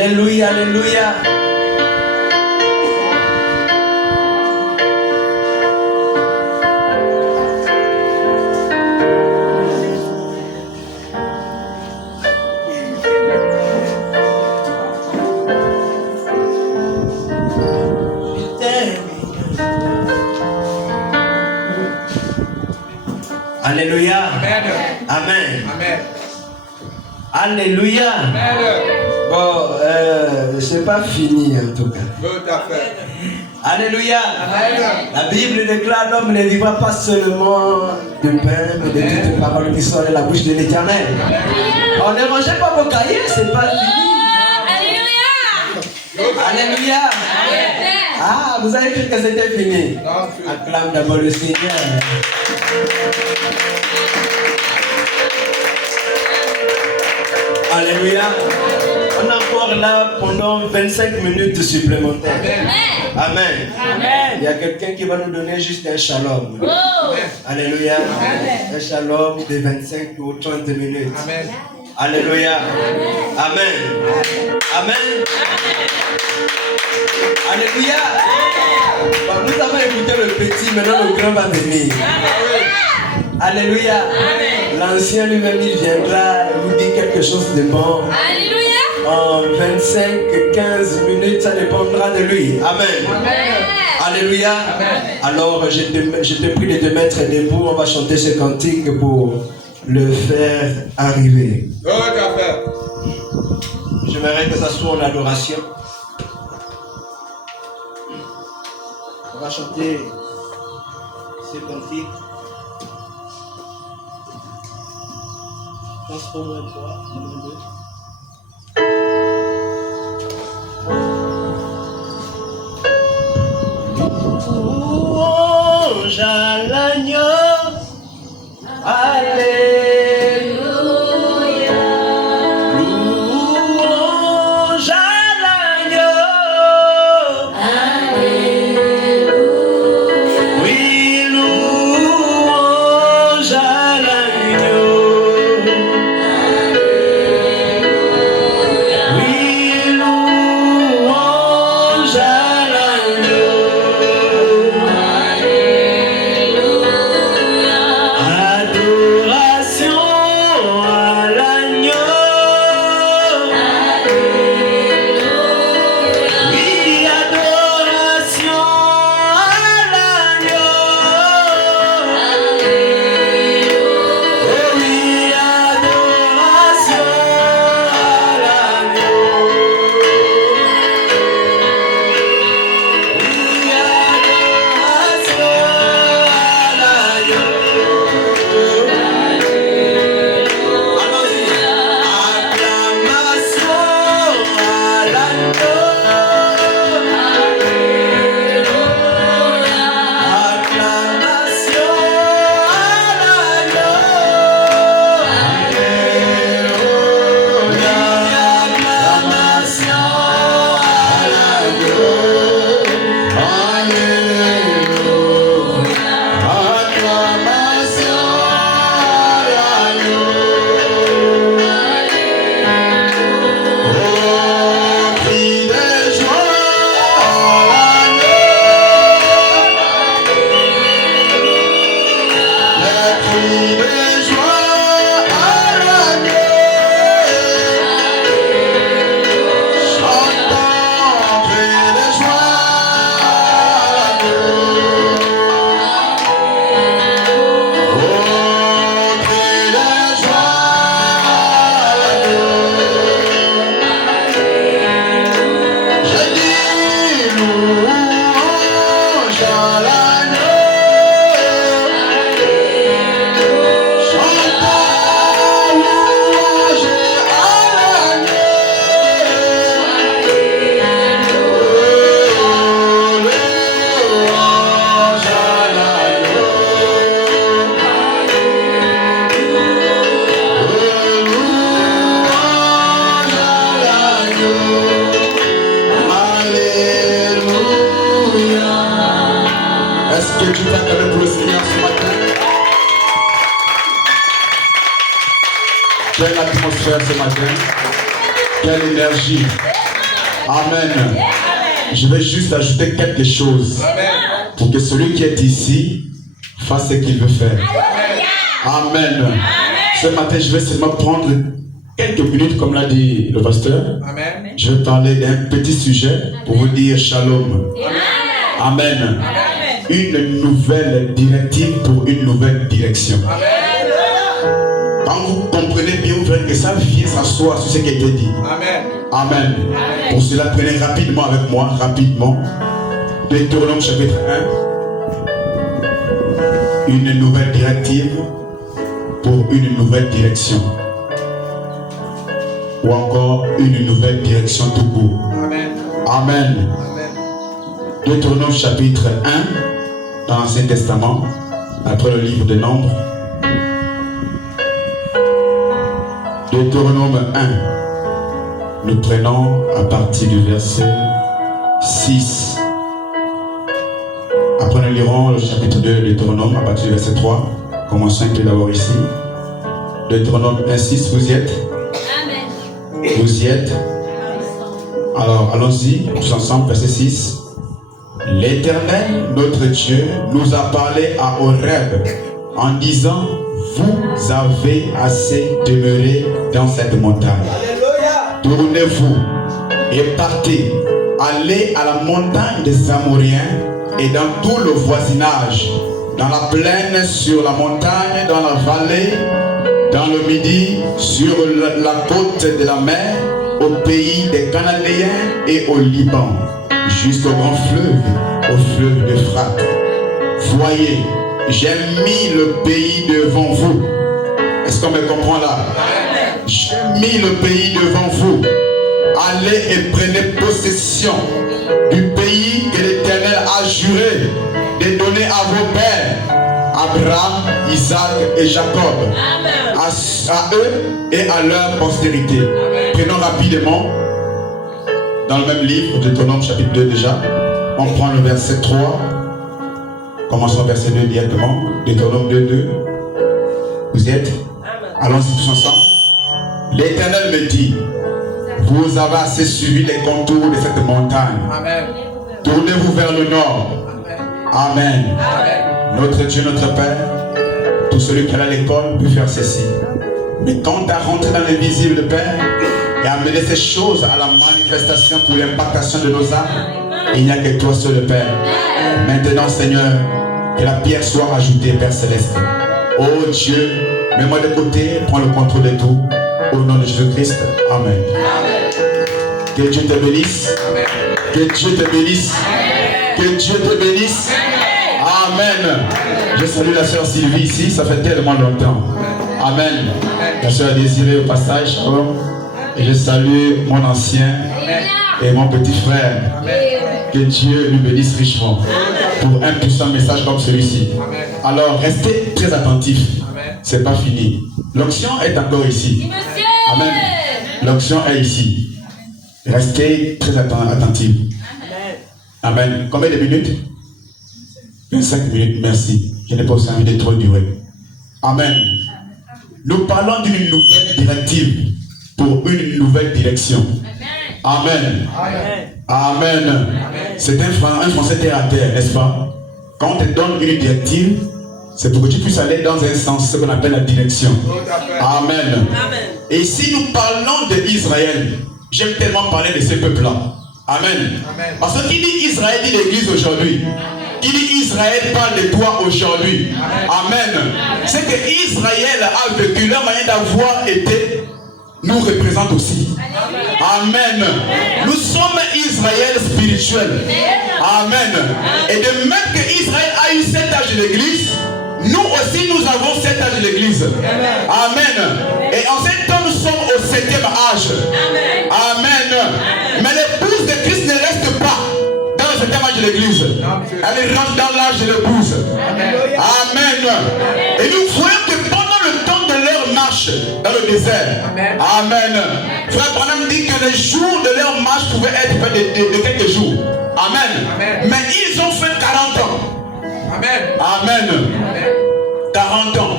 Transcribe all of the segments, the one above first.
Alléluia, alléluia. Alléluia. Amen. Amen. Amen. Alléluia. Amen. Bon, c'est pas fini en tout cas. Tout à fait. Alléluia. Amen. La Bible déclare l'homme ne vivra pas seulement de pain, mais de toutes paroles qui sortent de la bouche de l'Éternel. On ne rangez pas vos cahiers, c'est pas fini. Alléluia. Alléluia. Ah, vous avez cru que c'était fini. Acclame d'abord le Seigneur. Alléluia. On est encore là pendant 25 minutes supplémentaires. Amen. Amen. Il y a quelqu'un qui va nous donner juste un shalom. Oh. Alléluia. Amen. Un shalom de 25 ou 30 minutes. Amen. Alléluia. Amen. Amen. Alléluia. Bon, nous avons écouté le petit, maintenant le grand va venir. Alléluia. L'ancien lui-même il viendra vous dire quelque chose de bon. Alléluia. En 25-15 minutes, ça dépendra de lui. Amen. Amen. Alléluia. Amen. Alors je te prie de te mettre debout. On va chanter ce cantique pour le faire arriver. Tout à fait. J'aimerais que ça soit en adoration. On va chanter ce cantique. Transforme-moi toi, numéro 2. Louange à l'agneau, alléluia. Louange à l'agneau, alléluia. Oui, louange à l'agneau. Quelle atmosphère ce matin. Quelle énergie. Amen. Je vais juste ajouter quelque chose pour que celui qui est ici fasse ce qu'il veut faire. Amen. Ce matin, je vais seulement prendre quelques minutes, comme l'a dit le pasteur. Je vais parler d'un petit sujet pour vous dire shalom. Amen. Une nouvelle directive pour une nouvelle direction. Quand vous comprenez bien, vous verrez que ça vient s'asseoir sur ce qui a été dit. Amen. Pour cela, prenez rapidement avec moi, rapidement, Deutéronome chapitre 1. Une nouvelle directive pour une nouvelle direction. Ou encore une nouvelle direction tout court. Amen. Deutéronome chapitre 1 dans l'Ancien Testament, après le livre des Nombres. Deutéronome 1, nous prenons à partir du verset 6. Après nous lirons le chapitre 2 de Deutéronome à partir du verset 3. Commençons un peu d'abord ici. Deutéronome 1, 6, vous y êtes? Amen. Vous y êtes? Alors allons-y, tous ensemble, verset 6. L'Éternel, notre Dieu, nous a parlé à Horeb en disant: vous avez assez demeuré dans cette montagne. Tournez-vous et partez. Allez à la montagne des Amoriens et dans tout le voisinage, dans la plaine, sur la montagne, dans la vallée, dans le midi, sur la côte de la mer, au pays des Cananéens et au Liban, jusqu'au grand fleuve, au fleuve d'Euphrate. Voyez, j'ai mis le pays devant vous. Est-ce qu'on me comprend là? J'ai mis le pays devant vous. Allez et prenez possession du pays que l'Éternel a juré de donner à vos pères, Abraham, Isaac et Jacob, à eux et à leur postérité. Prenons rapidement dans le même livre, Deutéronome chapitre 2 déjà. On prend le verset 3. Commençons verset 2 directement. Deutéronome 2, 2. Vous y êtes? Allons-y tous ensemble. L'Éternel me dit: vous avez assez suivi les contours de cette montagne. Amen. Tournez-vous vers le nord. Amen. Amen. Notre Dieu, notre Père, tout celui qui est à l'école peut faire ceci. Mais quand tu as rentré dans l'invisible, Père, et amené ces choses à la manifestation pour l'impactation de nos âmes, il n'y a que toi seul, Père. Maintenant, Seigneur, que la pierre soit ajoutée, Père Céleste. Oh Dieu, mets-moi de côté, prends le contrôle de tout. Au nom de Jésus-Christ. Amen. Amen. Que Dieu te bénisse. Amen. Que Dieu te bénisse. Amen. Que Dieu te bénisse. Amen. Amen. Je salue la sœur Sylvie ici, ça fait tellement longtemps. Amen. Amen. La sœur Désirée au passage. Et je salue mon ancien et mon petit frère. Amen. Que Dieu lui bénisse richement pour un puissant message comme celui-ci. Alors restez très attentifs. C'est pas fini. L'onction est encore ici. Amen. L'onction est ici. Restez très attentifs. Amen. Combien de minutes? 25 minutes, merci. Je n'ai pas aussi envie de trop durer. Amen. Nous parlons d'une nouvelle directive pour une nouvelle direction. Amen. Amen. Amen. C'est un français terre à terre, n'est-ce pas? Quand on te donne une directive, c'est pour que tu puisses aller dans un sens, ce qu'on appelle la direction. Amen. Amen. Et si nous parlons d'Israël, j'aime tellement parler de ce peuple-là. Amen. Amen. Parce que qui dit Israël dit l'Église aujourd'hui. Qui dit Israël parle de toi aujourd'hui. Amen. Amen. C'est que Israël a vécu, leur moyen d'avoir été nous représente aussi. Amen. Nous sommes Israël spirituel. Amen. Et de même que Israël a eu cet âge de l'Église, nous aussi nous avons cet âge de l'Église. Amen. Et en cet temps nous sommes au 7e âge. Amen. Mais l'épouse de Christ ne reste pas dans le 7e âge de l'Église. Elle rentre dans l'âge de l'épouse. Amen. Et nous voyons que pendant le temps de leur marche dans le désert, amen. Frère Branham dit que les jours de leur marche pouvaient être de quelques jours. Amen. Mais ils ont fait 40 ans. Amen. 40 ans.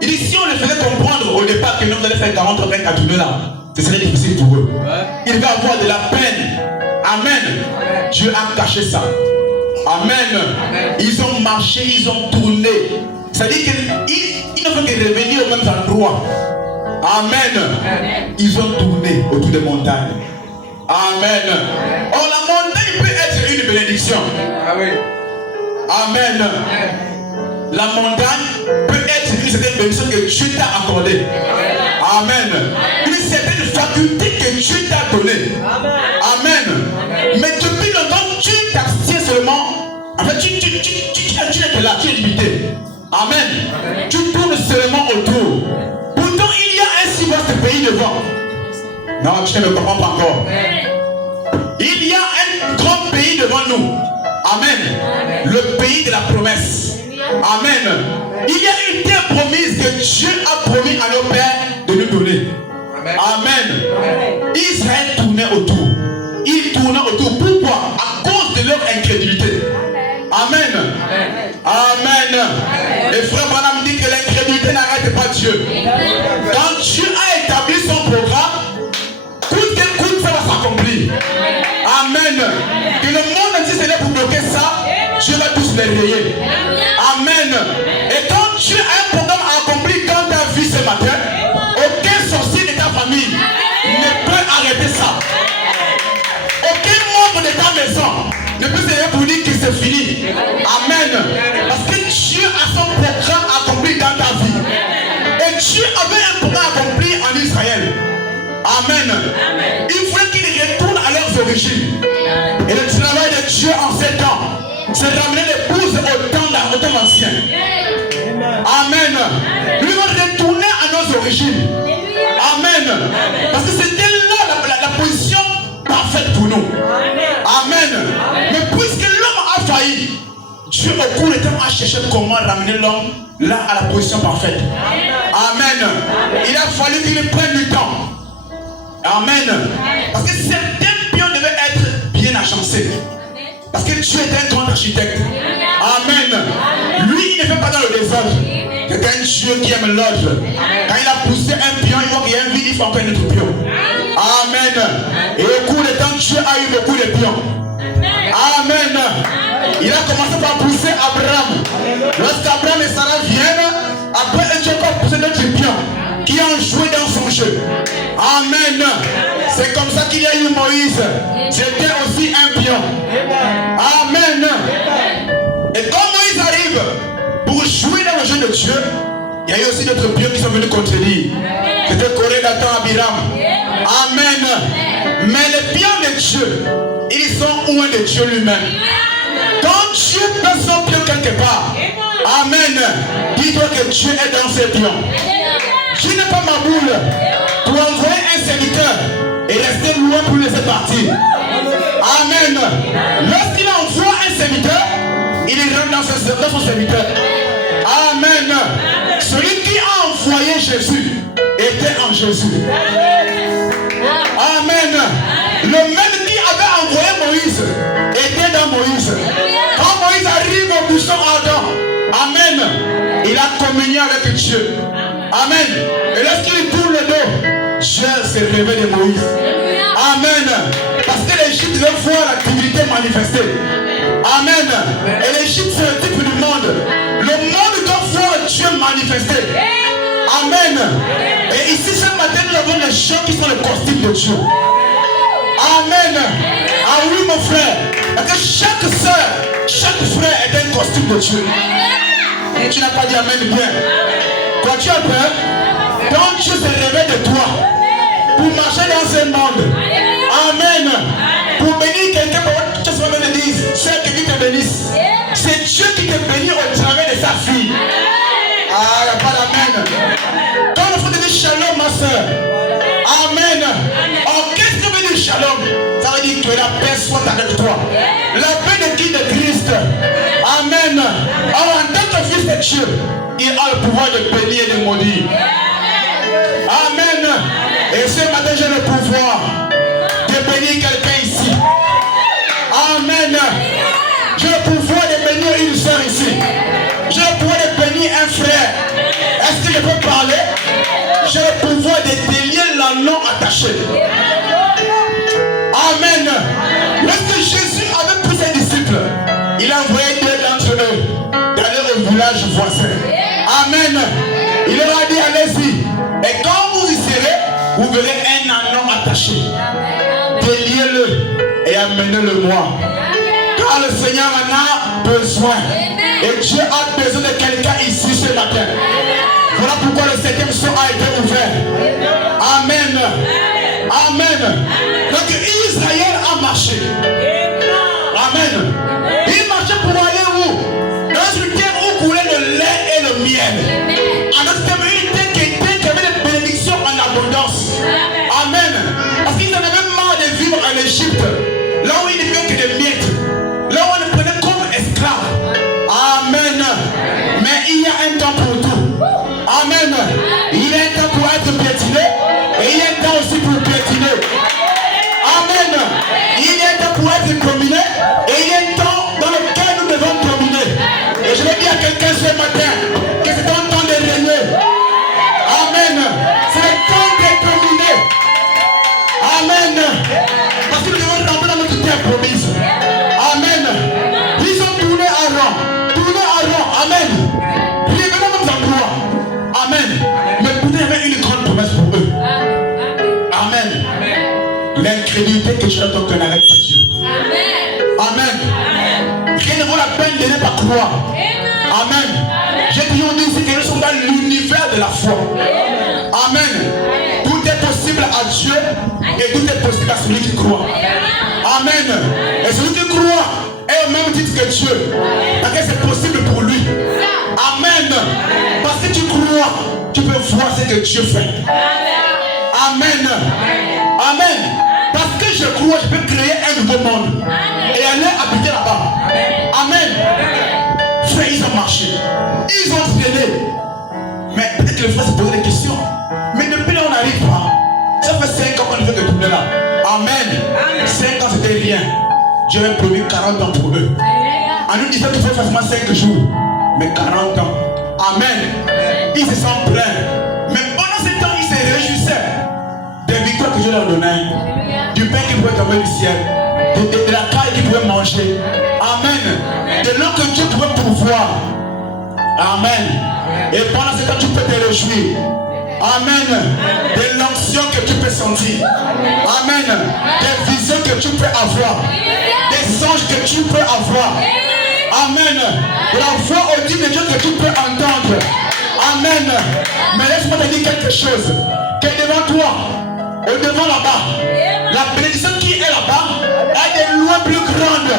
Il dit si on les faisait comprendre au départ que nous allons faire 40 ans avec Katouna là, ce serait difficile pour eux. Il va avoir de la peine. Amen. Dieu a caché ça. Amen. Ils ont marché, ils ont tourné. C'est-à-dire qu'ils ne veulent que revenir au même endroit. Amen. Ils ont tourné autour des montagnes. Amen. Or, la montagne peut être une bénédiction. Amen. La montagne peut être une certaine bénédiction que Dieu t'a accordée. Amen. Une certaine faculté que Dieu t'a donnée. Amen. Mais depuis longtemps, tu t'abstiens seulement. En fait, tu n'es là, tu es limité. Amen. Tu tournes seulement autour. Pourtant, il y a un si vaste pays devant. Non, tu ne me comprends pas encore. Il y a un grand pays devant nous. Amen. Le pays de la promesse. Amen. Il y a une terre promise que Dieu a promis à nos pères de nous donner. Amen. Israël tournait autour. Ils tournaient autour. Pourquoi? À cause de leur incrédulité. Amen. Amen. Et frère Branham dit que l'incrédulité n'arrête pas Dieu. Quand Dieu a établi son programme, coûte que coûte, ça va s'accomplir. Amen. Que le monde entier c'est là pour bloquer ça, Dieu va tous les rayer. Amen. Et quand Dieu a un programme à accomplir dans ta vie ce matin, aucun sorcier de ta famille ne peut arrêter ça. Aucun membre de ta maison ne peut se lever pour dire que c'est fini. Amen. Parce que Dieu a son programme accompli dans ta vie. Et Dieu avait un programme accompli en Israël. Amen. Il voulait qu'ils retournent à leurs origines. Et le travail de Dieu en ces temps, c'est ramener l'épouse au temps ancien. Amen. Lui va retourner à nos origines. Amen. Parce que c'était là la position parfaite pour nous. Amen. Mais puisque l'homme a failli, Dieu au cours du temps a cherché comment ramener l'homme là à la position parfaite. Amen. Il a fallu qu'il prenne du temps. Amen. Parce que certains pions devaient être bien agencés. Parce que Dieu est un grand architecte. Amen. Lui, il ne fait pas dans le désordre. C'est un Dieu qui aime l'ordre. Quand il a poussé un pion, il voit qu'il y a un vide, il faut encore un autre pion. Amen. Et au cours du temps, Dieu a eu beaucoup de pions. Amen. Il a commencé par pousser Abraham. Lorsqu'Abraham et Sarah viennent, après Dieu a poussé d'autres pions qui ont joué dans son jeu. Amen. C'est comme ça qu'il y a eu Moïse. C'était aussi un pion. Amen. Et quand Moïse arrive pour jouer dans le jeu de Dieu, il y a eu aussi d'autres pions qui sont venus contredire. C'était Corée, Dathan, Abiram. Amen. Mais les pions de Dieu, ils sont loin de Dieu lui-même. Quand Dieu met son pion quelque part, amen, dis-toi que Dieu est dans ses pions. Je n'ai pas ma boule pour envoyer un serviteur et rester loin pour laisser partir. Amen. Lorsqu'il envoie un serviteur, il rentre dans son serviteur. Amen. Celui qui a envoyé Jésus était en Jésus. Amen. Le même qui avait envoyé Moïse était dans Moïse. Quand Moïse arrive au buisson ardent, amen, il a communié avec Dieu. Amen. Et lorsqu'il tourne le dos, Dieu s'est révélé de Moïse. Amen. Parce que l'Égypte veut voir l'activité manifestée. Amen. Et l'Égypte c'est le type du monde. Le monde doit voir Dieu manifester. Amen. Et ici ce matin nous avons des gens qui sont le costume de Dieu. Amen. Ah oui mon frère. Parce que chaque soeur, chaque frère est un costume de Dieu. Et tu n'as pas dit amen bien. Quand tu as peur, quand Dieu se révèle de toi pour marcher dans ce monde. Amen. Pour bénir quelqu'un, tu sais ce que je dis, c'est que Dieu te bénisse. C'est Dieu qui te bénit au travers de sa fille. Ah, il n'y a pas d'amen. Quand le frère te dit shalom, ma soeur. Amen. Oh, qu'est-ce que veut dire shalom? Ça veut dire que la paix soit avec toi. La paix de qui? De Christ. Amen. Alors, en tant que fils de Dieu, il a le pouvoir de bénir et de maudire. Amen. Et ce matin, j'ai le pouvoir de bénir quelqu'un ici. Amen. J'ai le pouvoir de bénir une soeur ici. J'ai le pouvoir de bénir un frère. Est-ce que je peux parler? J'ai le pouvoir de délier l'anneau à ta attachés. Amen. Lorsque Jésus avait pris ses disciples, il a envoyé 2 d'entre eux d'aller au village voisin. Amen. Il leur a dit, allez-y. Et quand vous y serez, vous verrez un agneau attaché. Déliez-le et amenez-le-moi. Car le Seigneur en a besoin. Et Dieu a besoin de quelqu'un ici ce matin. Voilà pourquoi le 7e son a été ouvert. Amen. Amen. Donc Israël a marché. Amen. Il marchait pour aller où? Dans une terre où coulait le lait et le miel. En d'autres termes, une terre qui avait des bénédictions en abondance. Amen. Parce qu'ils en avaient marre de vivre en Égypte, là où il ne fait que des miettes, là où on les prenait comme esclaves. Amen. Mais il y a un temps pour tout. Amen. Il y a un temps pour être piétiné et il y a un temps aussi pour piétiner. Amen. Il y a un temps pour être combiné et il y a un temps dans lequel nous devons dominer. Et je vais dire à quelqu'un ce matin que c'est un temps de régner. Amen. C'est un temps de dominer. Amen. Parce que nous devons rentrer dans notre terre promise. Amen. Ils ont tourné à rang. Tourné à rang. Amen. Revenons aux endroits. Amen. Mais pourtant, il y avait une grande promesse pour eux. Amen. L'incrédulité que tu as dans ton cœur n'arrête pas Dieu. Amen. Rien ne vaut la peine de ne pas croire. Amen. J'ai toujours dit ici que nous sommes dans l'univers de la foi. Amen. Tout est possible à Dieu et tout est possible à celui qui croit. Amen. Et celui qui croit est au même titre que Dieu. Parce que c'est possible pour lui. Amen. Parce que tu crois, tu peux voir ce que Dieu fait. Amen. Amen. Parce que je crois, je peux créer un nouveau monde et aller habiter là-bas. Amen. Frère, ils ont marché. Ils ont traîné. Mais peut-être que le frère se posait des questions. Mais depuis là, on n'arrive pas. Ça fait 5 ans qu'on ne fait que tourner là. Amen. 5 ans, c'était rien. Dieu avait promis 40 ans pour eux. En nous disant qu'il faut facilement 5 jours. Mais 40 ans. Amen. Ils se sentent pleins. Mais pendant ce temps, ils se réjouissaient des victoires que Dieu leur donnait. Du pain qui pouvait tomber du ciel. De la caille qu'ils pouvaient manger. Amen. De l'eau que Dieu pouvait pourvoir. Amen. Et pendant ce temps, tu peux te réjouir. Amen. De l'onction que tu peux sentir. Amen. Des visions que tu peux avoir. Des songes que tu peux avoir. Amen. De la voix audible de Dieu que tu peux entendre. Amen. Mais laisse-moi te dire quelque chose. Que devant toi, au devant là-bas, la bénédiction qui est là-bas est de loin plus grande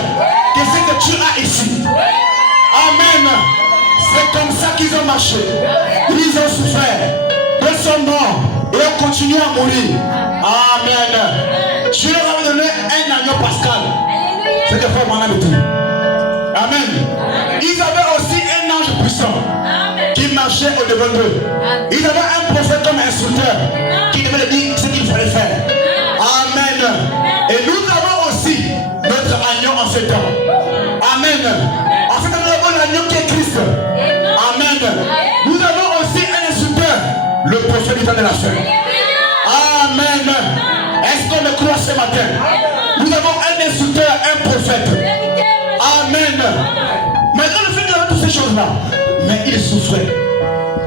que ce que tu as ici. Amen. C'est comme ça qu'ils ont marché. Ils ont souffert. Ils sont morts. Et ont continué à mourir. Amen. Dieu leur a donné un agneau pascal. C'est des fois mon ami tout. Amen. Ils avaient aussi un ange puissant qui marchait au devant d'eux. Ils avaient un prophète comme instructeur qui devait leur dire ce qu'il fallait faire. Amen. Et nous avons aussi notre agneau en ce temps. Amen. En ce temps, nous avons l'agneau qui est Christ. Amen. Nous avons aussi un instructeur, le prophète du temps de la fin. Amen. Est-ce qu'on le croit ce matin? Nous avons un instructeur, un prophète. Amen. Malgré le fait qu'il y avait toutes ces choses-là, mais il souffrait.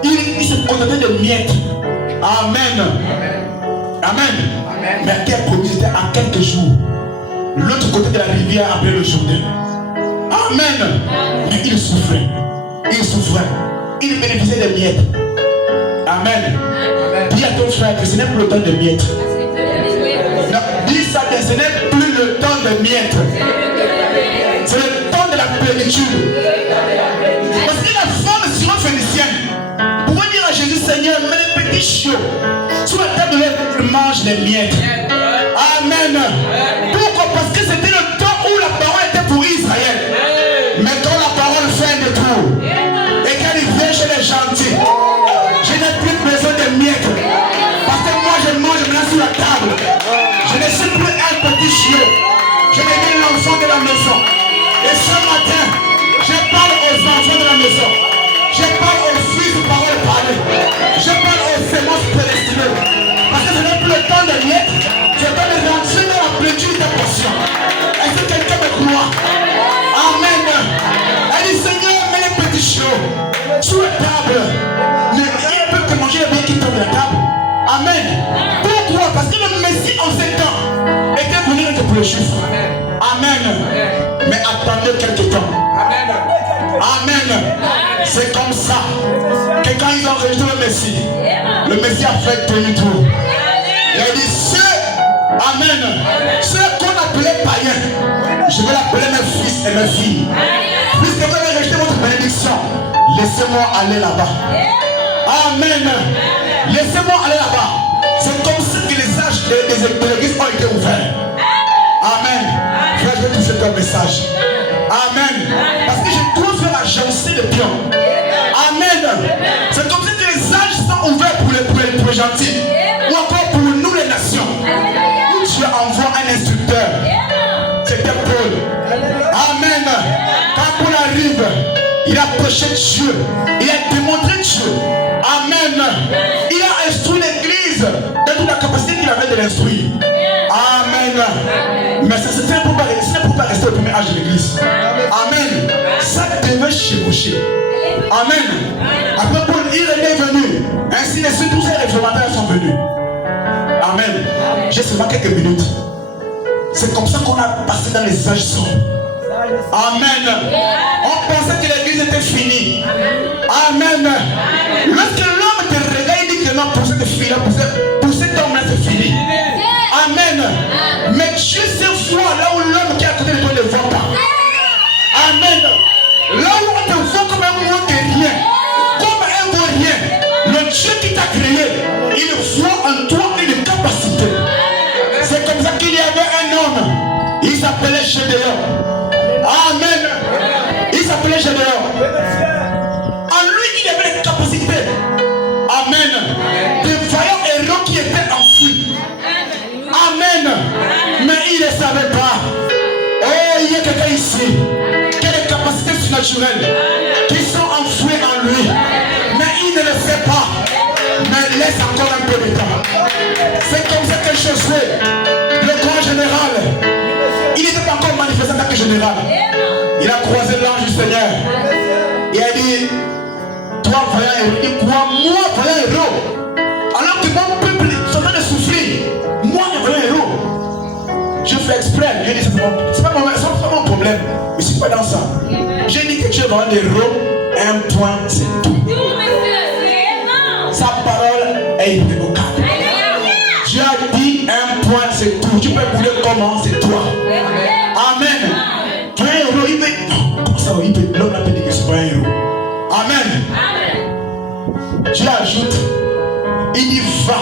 Il se contentait de miettes. Amen. Amen. Mais quelle promesse était en quelques jours. L'autre côté de la rivière appelée le Jourdain. Amen. Mais il souffrait. Il souffrait. Il bénéficiait des miettes. Amen. Dis à ton frère que ce n'est plus le temps de miettes. Non, dis ça que ce n'est plus le temps de miettes. C'est le temps de la plénitude. Parce que la femme syrophénicienne pouvait dire à Jésus, Seigneur, mets les petits chiots sur la table de l'être, mange les miettes. Amen. Pourquoi? Parce que c'était le temps où la parole était pour Israël. Mais quand la parole fait un détour et qu'elle vient chez les gentils, je n'ai plus besoin de miettes. Parce que moi je mange maintenant sur la table. Je ne suis plus un petit chiot. Je deviens l'enfant de la maison. Et ce matin, je parle aux enfants de la maison. Je parle aux fils de parole parlée. Je parle aux semences prédestinées. Parce que ce n'est plus le temps de miettes. Sur la table. Mais il peut te manger le bien qui tombe de la table. Amen. Pourquoi? Parce que le Messie en ces temps était venu pour les Juifs. Amen. Mais attendez quelques temps. Amen. C'est comme ça que quand ils ont rejeté le Messie a fait demi-tour. Il a dit Amen. Ceux qu'on appelait païens, je vais l'appeler mes fils et mes filles. Puisque vous avez rejeté votre bénédiction, laissez-moi aller là-bas. Amen. Laissez-moi aller là-bas. C'est comme si les âges des églises ont été ouverts. Amen. Frère, je vais toucher ton message. Amen. Parce que je dois faire agencer le pion. Amen. C'est comme si les âges sont ouverts pour les gentils. Ou encore pour nous les nations. Où Dieu envoie un instructeur. C'était Paul. Amen. Quand Paul arrive, il a prêché Dieu. Il a démontré Dieu. Amen. Il a instruit l'église dans toute la capacité qu'il avait de l'instruire. Amen. Mais ce n'est pour pas rester au premier âge de l'église. Amen. Ça devait chevaucher. Amen. Après Paul, il est venu. Ainsi de suite, tous ces réformateurs sont venus. Amen. J'ai seulement quelques minutes. C'est comme ça qu'on a passé dans les âges sombres. Amen. On pensait que l'église était finie. Amen. Lorsque l'homme te regarde, il dit que non, pour cette fille-là, pour cet homme-là, c'est fini. Amen. Mais Dieu sait voir là où l'homme qui est à côté de toi ne voit pas. Amen. Là où on te voit comme un moins que rien, comme un vaut rien, le Dieu qui t'a créé, il voit en toi une capacité. C'est comme ça qu'il y avait un homme, il s'appelait Gédéon. Amen. Il s'appelait Gédéon. En lui, il avait une capacité. Amen. Des vaillants héros qui étaient enfouis. Amen. Mais il ne savait pas. Oh, il y a quelqu'un ici qui a des capacités surnaturelles qui sont enfouies en lui. Mais il ne le sait pas. Mais laisse encore un peu de temps. C'est comme ça que Josué, le grand général, il n'était pas encore manifesté en tant que général. Il a croisé l'ange du Seigneur. Il a dit, toi vaillant héros, il dit quoi? Moi vaillant héros. Alors que mon peuple est en train de souffrir. Moi vaillant héros. Je fais exprès. Je dis, c'est pas mon problème. Mais c'est pas dans ça. J'ai dit que tu es vaillant héros. Un point, c'est tout. Sa parole est irrévocable. Dieu a dit un point, c'est tout. Tu peux bouler comment? C'est toi. Amen. Tu es un héros, il veut. Non, comment ça, l'homme n'a pas dit que c'est pas un héros. Amen. Dieu ajoute, il y va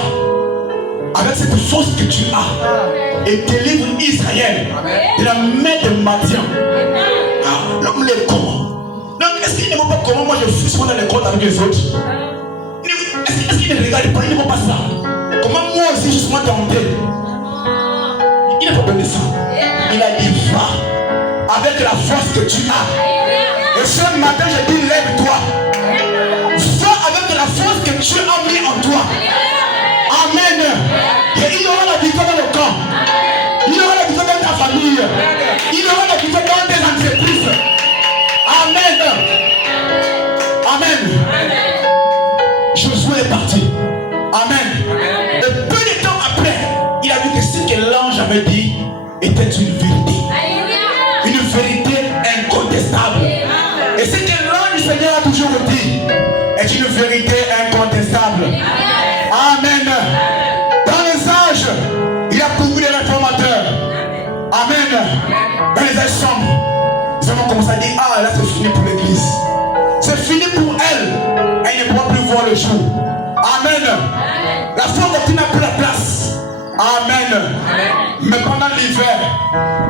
avec cette force que tu as et délivre Israël de la main de Madian. Ah, l'homme l'est comment? Donc, est-ce qu'il ne voit pas comment moi je fous dans les comptes avec les autres? Est-ce qu'il ne regarde pas? Il ne voit pas ça. Comment moi aussi je suis tenté? Il n'a pas donné ça. Il a dit va avec la force que tu as. Et ce matin je dis lève-toi. Va avec la force que Dieu a mis en toi. Amen. Et il y aura la victoire dans le camp. Il y aura la victoire dans ta famille. Il y aura la victoire dans tes entreprises. Amen. Amen. Josué est parti. Amen. Et peu de temps après, il a vu que ce que l'ange avait dit était une vérité. Une vérité incontestable. Et ce que l'ange du Seigneur a toujours dit est une vérité incontestable. Amen. Dans les âges, il a pourvu les réformateurs. Amen. Dans les âges sombres, ils ont commencé à dire ah là c'est fini pour l'église. C'est fini pour elle. Elle ne pourra plus voir le jour. Amen. La fausse doctrine n'a plus la place. Amen. Mais pendant l'hiver,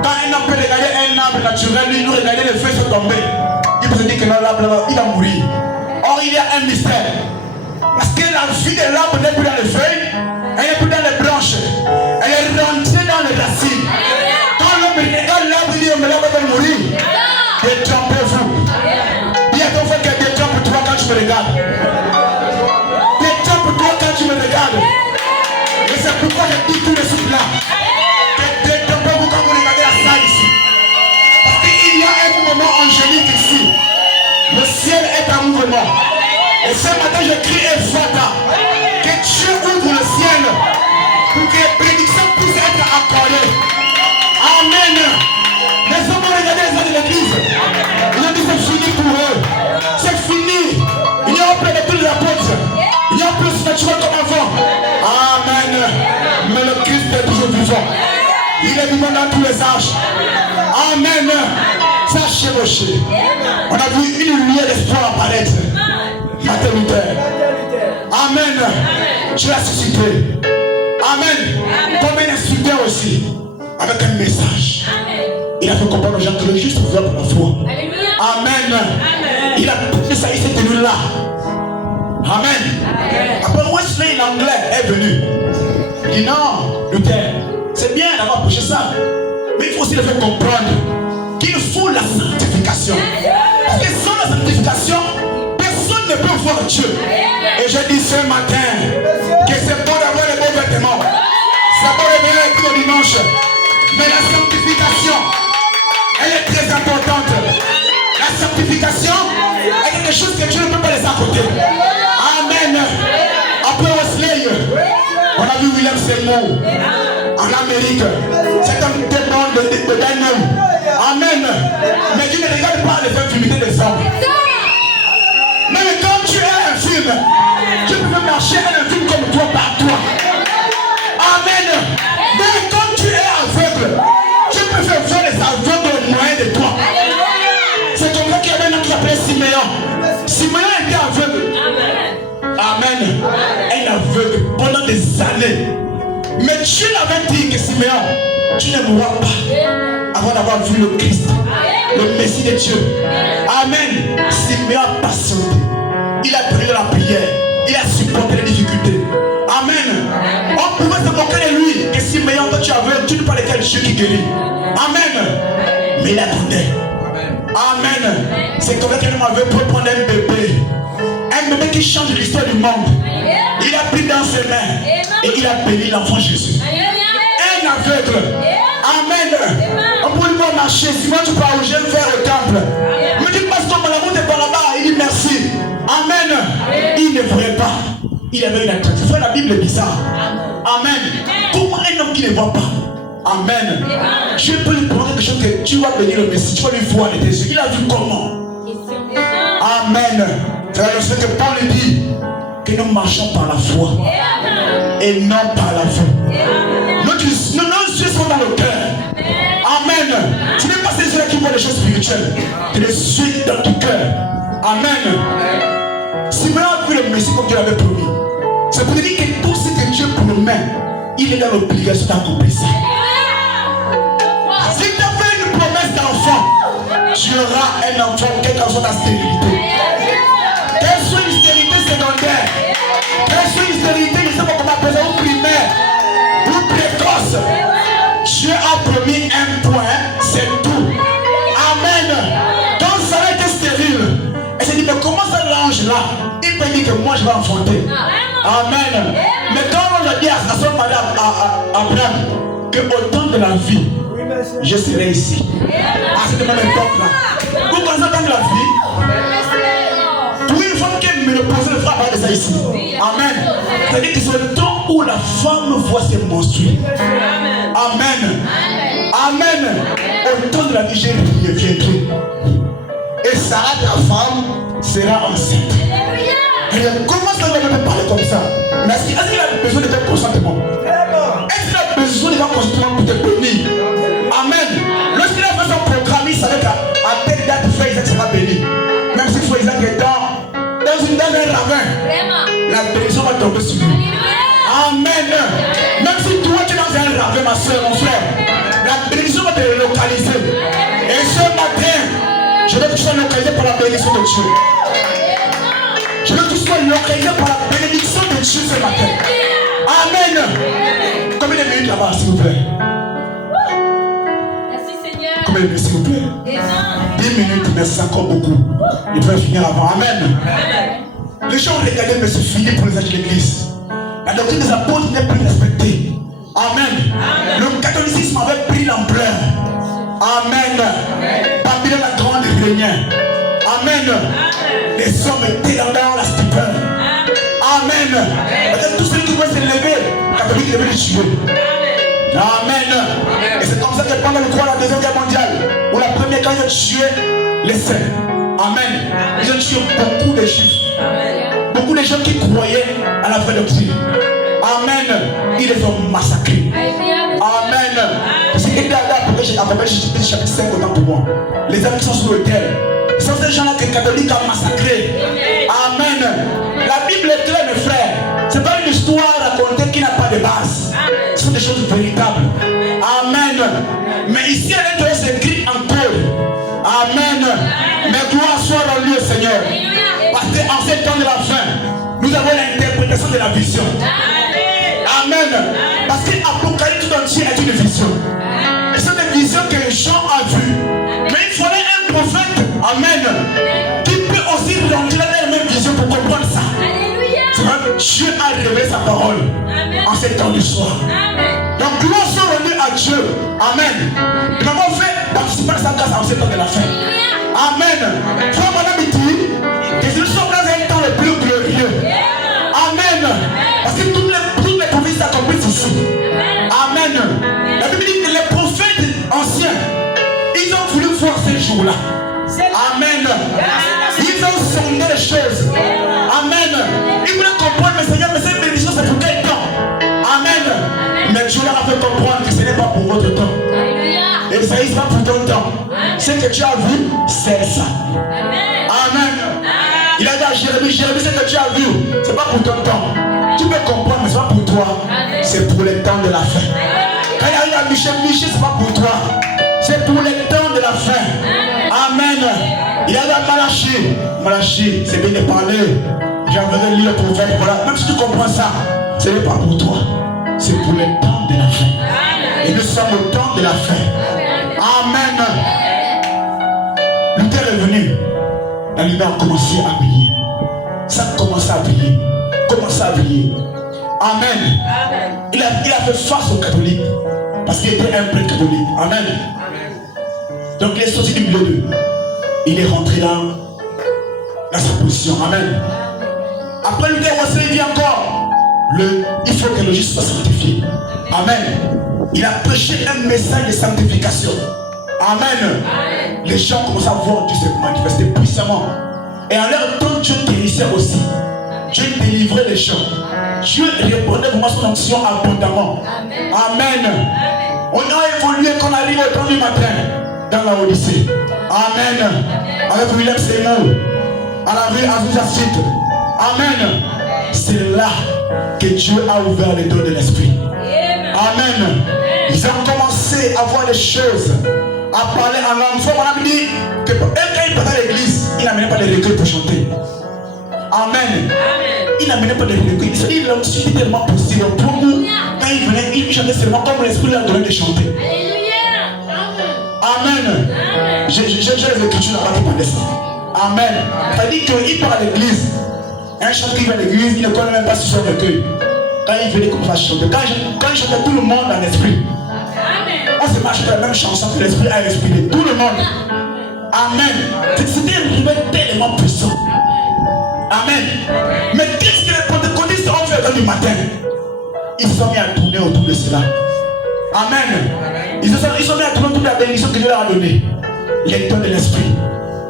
quand un homme peut regarder un arbre naturel, il nous regarder les feuilles se tomber. Il peut se dire que l'arbre il va mourir. Or il y a un mystère. Parce que la vie de l'arbre n'est plus dans les feuilles, elle n'est plus dans les branches. Elle est rentrée dans les racines. Quand l'homme regarde l'arbre, il dit mais l'arbre va mourir. Détrompez-vous. Il y a ton frère qui détrompe toi quand tu me regardes. Détrompe-toi quand tu me regardes. Et c'est pourquoi je dis tout de suite là. Détrompez-vous quand vous regardez la salle ici. Parce qu'il y a un mouvement angélique ici. Le ciel est en mouvement. Et ce matin, je crie Ephata. Que Dieu ouvre le ciel pour que les bénédictions puissent être accordées. Amen. Les hommes ont regardé les hommes de l'église. Ils ont dit c'est fini pour eux. C'est fini. Il n'y a plus de tous les apôtres. Il n'y a plus de naturel comme avant. Amen. Mais le Christ est toujours vivant. Il est vivant dans tous les âges. Amen. Ça chevauché. On a vu une lumière d'espoir apparaître. Martin Luther. Amen. Je l'ai suscité. Amen. Comme un instructeur aussi. Avec un message. Il a fait comprendre aux gens que le juste vivra par la foi. Amen. Il a pris ça, il s'est tenu là. Amen. Après Wesley, l'anglais, est venu. Il dit non, Luther, c'est bien d'avoir prêché ça. Mais il faut aussi le faire comprendre qu'il faut la sanctification. Parce que sans la sanctification, personne ne peut voir Dieu. Et je dis ce matin que c'est bon d'avoir les beaux vêtements. C'est bon de venir avec le dimanche. Mais la sanctification, elle est très importante. La sanctification est quelque chose que Dieu ne peut pas laisser à côté. Amen. Après Wesley, on a vu William Seymour en Amérique. C'est un témoin de Daniel. Amen. Mais Dieu ne regarde pas les infirmités des hommes. Mais quand tu es un film, tu peux marcher un film comme toi par toi. Amen. Mais quand tu es aveugle, tu peux faire voir les aveugles au moyen de toi. C'est comme ça qu'il y avait un homme qui s'appelait Siméon. Siméon était aveugle. Amen. Un aveugle pendant des années. Mais Dieu l'avait dit que Siméon, tu ne mourras pas avant d'avoir vu le Christ, le Messie de Dieu. Amen. Siméon a patienté. Il a pris de la prière. Il a supporté les difficultés. Amen. On pouvait se moquer de lui. Que Siméon, quand tu es aveugle, tu ne parles qu'à Dieu qui guérit. Amen. Mais il attendait. Amen. C'est comme ça qu'un homme aveugle peut prendre un bébé. Un bébé qui change l'histoire du monde. Il a pris dans ses mains et il a béni l'enfant Jésus. Un aveugle. Amen. On peut lui voir marcher. Sinon tu peux arranger le faire au temple. Me dit pasteur, mon amour est par là-bas. Il dit merci. Amen. Il ne voyait pas. Il avait une attention. Frère, la Bible est bizarre. Amen. Comment un homme qui ne voit pas? Amen. Dieu peut lui prendre quelque chose que tu vas bénir le Messie. Tu vas lui voir les yeux. Il a vu comment? Amen. C'est ce que Paul dit. Que nous marchons par la foi et non par la vue. Nos yeux sont dans le cœur. Amen. Tu n'es pas ces yeux qui voient les choses spirituelles. Tu les suis dans ton cœur. Amen. Si vous avez vu le Messie comme Dieu l'avait promis, c'est pour dire que tout ce que Dieu promet, il est dans l'obligation d'accomplir ça. Si tu as fait une promesse d'enfant, tu auras un enfant, quelle que soit ta stérilité. Quelle soit une stérilité secondaire, quelle soit une stérilité, je ne sais pas comment appeler ça, ou primaire, ou précoce. Dieu a promis un point, c'est tout. Amen. Quand ça a été stérile, elle s'est dit, mais comment ça l'ange là? Il peut dire que moi je vais enfanter. Amen. Mais quand l'ange a dit à son mari Abraham, que au temps de la vie, je serai ici. À cette même époque-là. Vous pensez dans la vie? Pour une femme qui est ménopausée, ne fera pas de ça ici. Amen. C'est-à-dire que c'est le temps où la femme voit ses menstrues. Amen. Amen. Au temps de la vie, je viendrai. Et Sarah, ta femme, sera enceinte. Comment ça ne peut parler comme ça? Mais est-ce qu'il a besoin de ton consentement? Est-ce qu'il a besoin de ton consentement pour te bénir? Amen. Lorsqu'il a fait son programme, il savait qu'à telle date, frère Isaac sera béni. Même si frère Isaac est dans un ravin, la bénédiction va tomber sur lui. Amen. Même si toi tu es dans un ravin, ma soeur, mon frère, la bénédiction va te localiser. Et ce matin, je veux que tu sois localisé par la bénédiction de Dieu. Je veux que tu sois localisé par la bénédiction de Dieu ce matin. Amen. Combien de minutes là-bas, s'il vous plaît? Merci Seigneur. Combien de minutes, s'il vous plaît? 10 minutes, mais c'est encore beaucoup. Il peut finir avant. Amen. Les gens regardaient, mais c'est fini pour les âges de l'église. La doctrine des apôtres n'est plus respectée. Amen. Le catholicisme avait pris l'ampleur. Amen. Babylone la grande régnait. Amen. Les hommes étaient dans la stupeur. Parce que tous ceux qui veulent se lever, catholique devait les tuer. Amen. Et c'est comme ça que pendant la Deuxième Guerre mondiale, où la première guerre, ils ont tué les saints. Amen. Ils ont tué beaucoup de juifs. Beaucoup de gens qui croyaient à la vraie doctrine. Amen. Ils les ont massacrés. Amen. C'est Apocalypse chapitre 5 autant pour moi. Les hommes qui sont sur le terre, ce sont ces gens-là que les catholiques ont massacrés. Amen. La Bible est claire, mes frères. Ce n'est pas une histoire racontée qui n'a pas de base. Ce sont des choses véritables. Amen. Mais ici, à l'intérieur, c'est écrit encore. Amen. Mais gloire soit rendue au Seigneur. Parce qu'en ces temps de la fin, nous avons l'interprétation de la vision. Amen. Parce que l'Apocalypse tout entier est une vision. Et c'est une vision que Jean a vue. Mais il fallait un prophète, amen, qui peut aussi rentrer dans la même vision pour comprendre ça. Dieu a révélé sa parole en ces temps du soir. Donc gloire soit rendue à Dieu. Amen. Nous avons fait participer à sa grâce en ces temps de la fin. Amen. Frère, madame, il dit que nous sommes dans un temps le plus glorieux. Amen. Parce que toutes les prophéties s'accomplissent ici. Amen. La Bible dit que les prophètes anciens, ils ont voulu voir ces jours-là. Amen. Ils ont sondé les choses. Amen. Ils voulaient comprendre, mais Seigneur, mais cette bénédiction, c'est pour quel temps? Amen. Mais Dieu leur a fait comprendre que ce n'est pas pour votre temps. Et ça, ce n'est pas pour ton temps. Ce que tu as vu, c'est ça. Amen. Il a dit à Jérémie, Jérémie, ce que tu as vu, ce n'est pas pour ton temps. Tu peux comprendre, mais ce n'est pas pour toi. C'est pour les temps de la fin. Quand il arrive à Michel, Michel, ce n'est pas pour toi. C'est pour les temps de la fin. Amen. Il arrive à Malachi. Malachi, c'est bien de parler. J'aimerais lire le prophète. Voilà. Même si tu comprends ça, ce n'est pas pour toi. C'est pour les temps de la fin. Et nous sommes au temps de la fin. Amen. Luther est venu. La lumière a commencé à briller. Ça a commencé à briller. Commence à briller. Amen. Il a fait face aux catholiques. Parce qu'il était un prêtre catholique. Amen. Donc il est sorti du milieu d'eux. Il est rentré dans sa position. Amen. Après Luther, il dit encore, il faut que le juste soit sanctifié. Amen. Il a prêché un message de sanctification. Amen. Les gens commencent à voir Dieu se manifester puissamment. Et en leur temps, Dieu guérissait aussi. Dieu délivrait les gens. Dieu répondait vraiment son onction abondamment. Amen. On a évolué quand on arrive au temps du matin dans la Odyssée. Amen. Avec William Seymour, à la ville Azusa-Site. Amen. C'est là que Dieu a ouvert les dons de l'esprit. Amen. Ils ont commencé à voir les choses, à parler en langue. On a dit que quand il partait à l'église, il n'amenait pas de recueil pour chanter. Amen. Il n'amenait pas de recueil. Il l'a suivi tellement possible. Pour nous, quand il venait, il chantait seulement comme l'esprit lui a donné de chanter. Amen. J'ai les écritures là-bas qui parlent de ça. Amen. C'est-à-dire qu'il part à l'église. Un chanteur qui va à l'église, il ne connaît même pas sur son recueil. Quand il venait comme ça chanter, quand il chantait tout le monde dans l'esprit. On se marche la même chanson que l'esprit a respiré. Tout le monde. Amen. C'était un réveil tellement puissant. Amen. Mais qu'est-ce que les pentecôtistes ont fait du matin? Ils se sont mis à tourner autour de cela. Amen. Ils se sont mis à tourner autour de la bénédiction que Dieu leur a donnée. Les dons de l'esprit.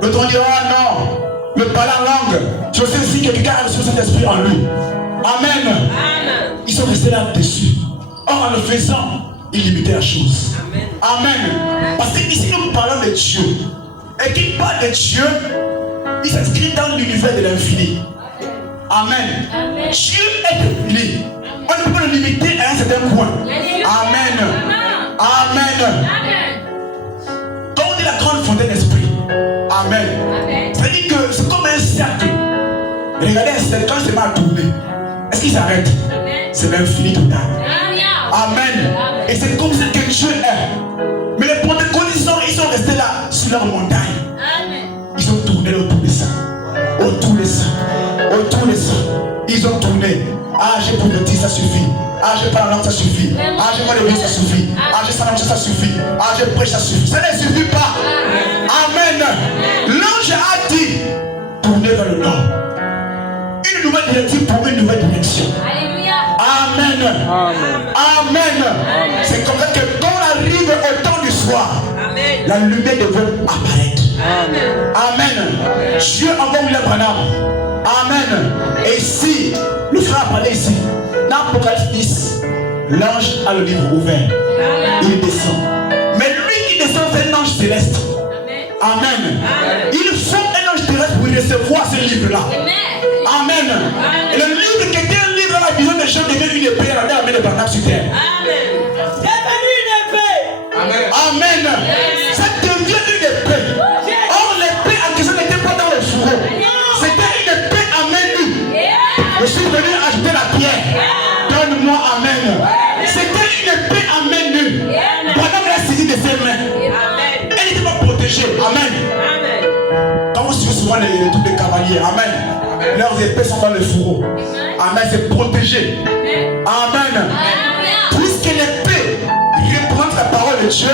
L'autre on dira, ah non, le parler en langue, tu sais aussi que quelqu'un a reçu cet esprit en lui. Amen. Ils sont restés là-dessus. Or, en le faisant, ils limitaient la chose. Amen. Parce que ici, nous parlons de Dieu. Et qui parle de Dieu, il s'inscrit dans l'univers de l'infini. Amen. Dieu est infini. On ne peut pas le limiter à un certain point. Amen. Amen. Quand on dit la grande fontaine d'esprit, amen. C'est-à-dire que c'est comme un cercle. Regardez un cercle, quand il se met à tourner, est-ce qu'il s'arrête? C'est l'infini total. Amen. Et c'est comme ça que Dieu est. Mais les pentecôtistes, ils sont restés là, sur leur montagne. Ils ont tourné autour de ça. Autour de ça. Autour de ça. Ils ont tourné. Ah, j'ai prophétisé, ça suffit. Ah, j'ai parlé en langue, ça suffit. Ah, j'ai parlé ça suffit. Ah, j'ai salé, ça suffit. Ah, j'ai prêché, ça suffit. Ça ne suffit pas. Amen. L'ange a dit, tournez vers le nord. Une nouvelle directive pour une nouvelle direction. Alléluia. Amen. Amen. C'est comme ça que quand on arrive au temps du soir, la lumière devrait apparaître. Amen. Dieu envoie William Branham. Amen. Et ici, le frère a parlé ici. Dans Apocalypse 10, l'ange a le livre ouvert. Il descend. Mais lui qui descend, c'est un ange céleste. Amen. Il faut un ange terrestre pour recevoir ce livre-là. Amen. Et le livre qui était un livre à la vision des gens devient une épée à la main de Branham sur terre. Amen. Ça devient une épée. Or, l'épée en question n'était pas dans le fourreau. C'était une épée à main nue. Je suis venu acheter la pierre. Donne-moi Amen. C'était une épée à main nue. Branham l'a saisi de ses mains. Elle n'était pas protégée. Amen. Quand vous suivez souvent les trucs des cavaliers, Amen. Leurs épées sont dans le fourreau. Amen. C'est protégé. Amen. Puisque l'épée représente la parole de Dieu,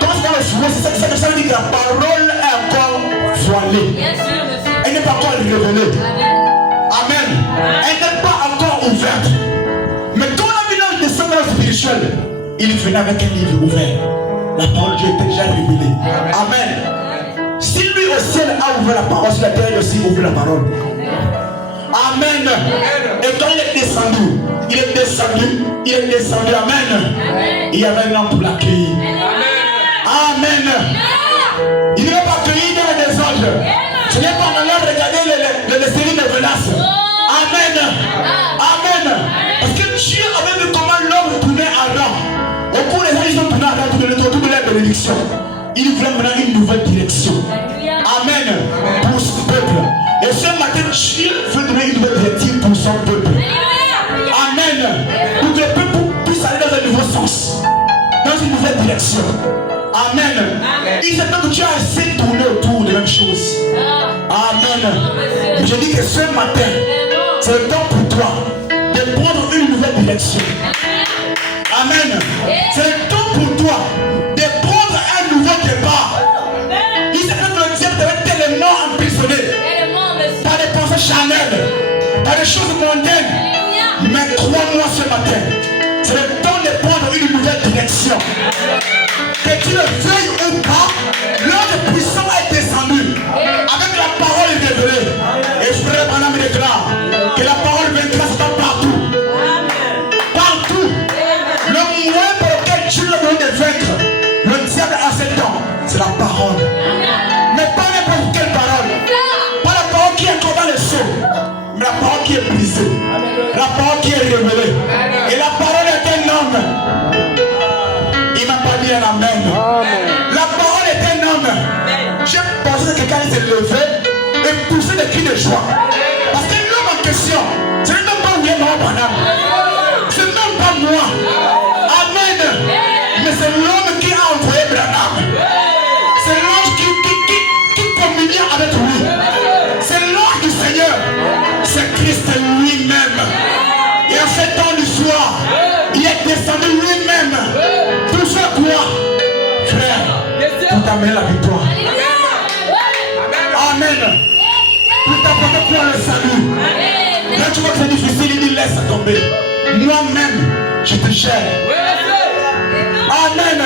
quand c'est dans le fourreau, c'est ça veut dire que la parole est encore voilée. Elle n'est pas encore révélée. Amen. Elle n'est pas encore ouverte. Mais quand la village descend dans le spirituel, il venait avec un livre ouvert. La parole de Dieu était déjà révélée. Amen. Si lui au ciel a ouvert la parole, sur la terre il a aussi ouvert la parole. Amen. Et quand il est descendu, Amen. Il y avait un homme pour l'accueillir. Amen. Il ne va pas accueillir dans le désordre. Ce n'est pas en allant regarder les séries de menaces. Amen. Amen. Parce que Dieu avait vu comment l'homme tournait en rang. Au cours des années, ils ont tourné en rang tout de la bénédiction. Il voulait maintenant une nouvelle direction. Amen. Pour ce peuple. Et ce matin, Dieu veut donner une nouvelle directive pour son peuple. Amen. Pour que le peuple puisse aller dans un nouveau sens. Dans une nouvelle direction. Amen. Il s'attend que tu as assez tourné autour des mêmes choses. Amen. Je dis que ce matin, c'est le temps pour toi de prendre une nouvelle direction. Amen. C'est le temps pour toi de prendre un nouveau départ. Il s'attend que le diable devait tellement emprisonné par des pensées charnelles, par des choses mondaines. Mais crois-moi ce matin, c'est le temps de prendre une nouvelle direction. Que tu le veuilles ou pas, l'ordre puissant est descendu avec la parole révélée. Et frère Branham déclare que la parole vaincra Satan partout. Partout. Le moyen pour lequel Dieu l'a donné de vaincre le diable à 7 ans, c'est la parole. Mais pas n'importe quelle parole. Pas la parole qui est encore dans le seau, mais la parole qui est brisée. La parole qui est révélée. Et la parole est un homme. Il m'a pas dit un amen. La parole est un homme. J'ai pensé que quelqu'un s'est levé et poussé des cris de joie. Parce que l'homme en question, ce n'est même pas William Branham. Ce n'est même pas moi. Amen. Mais c'est l'homme qui a envoyé Branham. C'est l'ange qui communique avec lui. C'est l'ange du Seigneur. C'est Christ lui-même. Et en ce temps du soir, il est descendu lui-même. Tout ça quoi, frère, pour t'amener la victoire. Amen. Pour t'apporter quoi le salut. Là tu vois que c'est difficile, il dit laisse tomber. Moi-même, je te gère. Amen.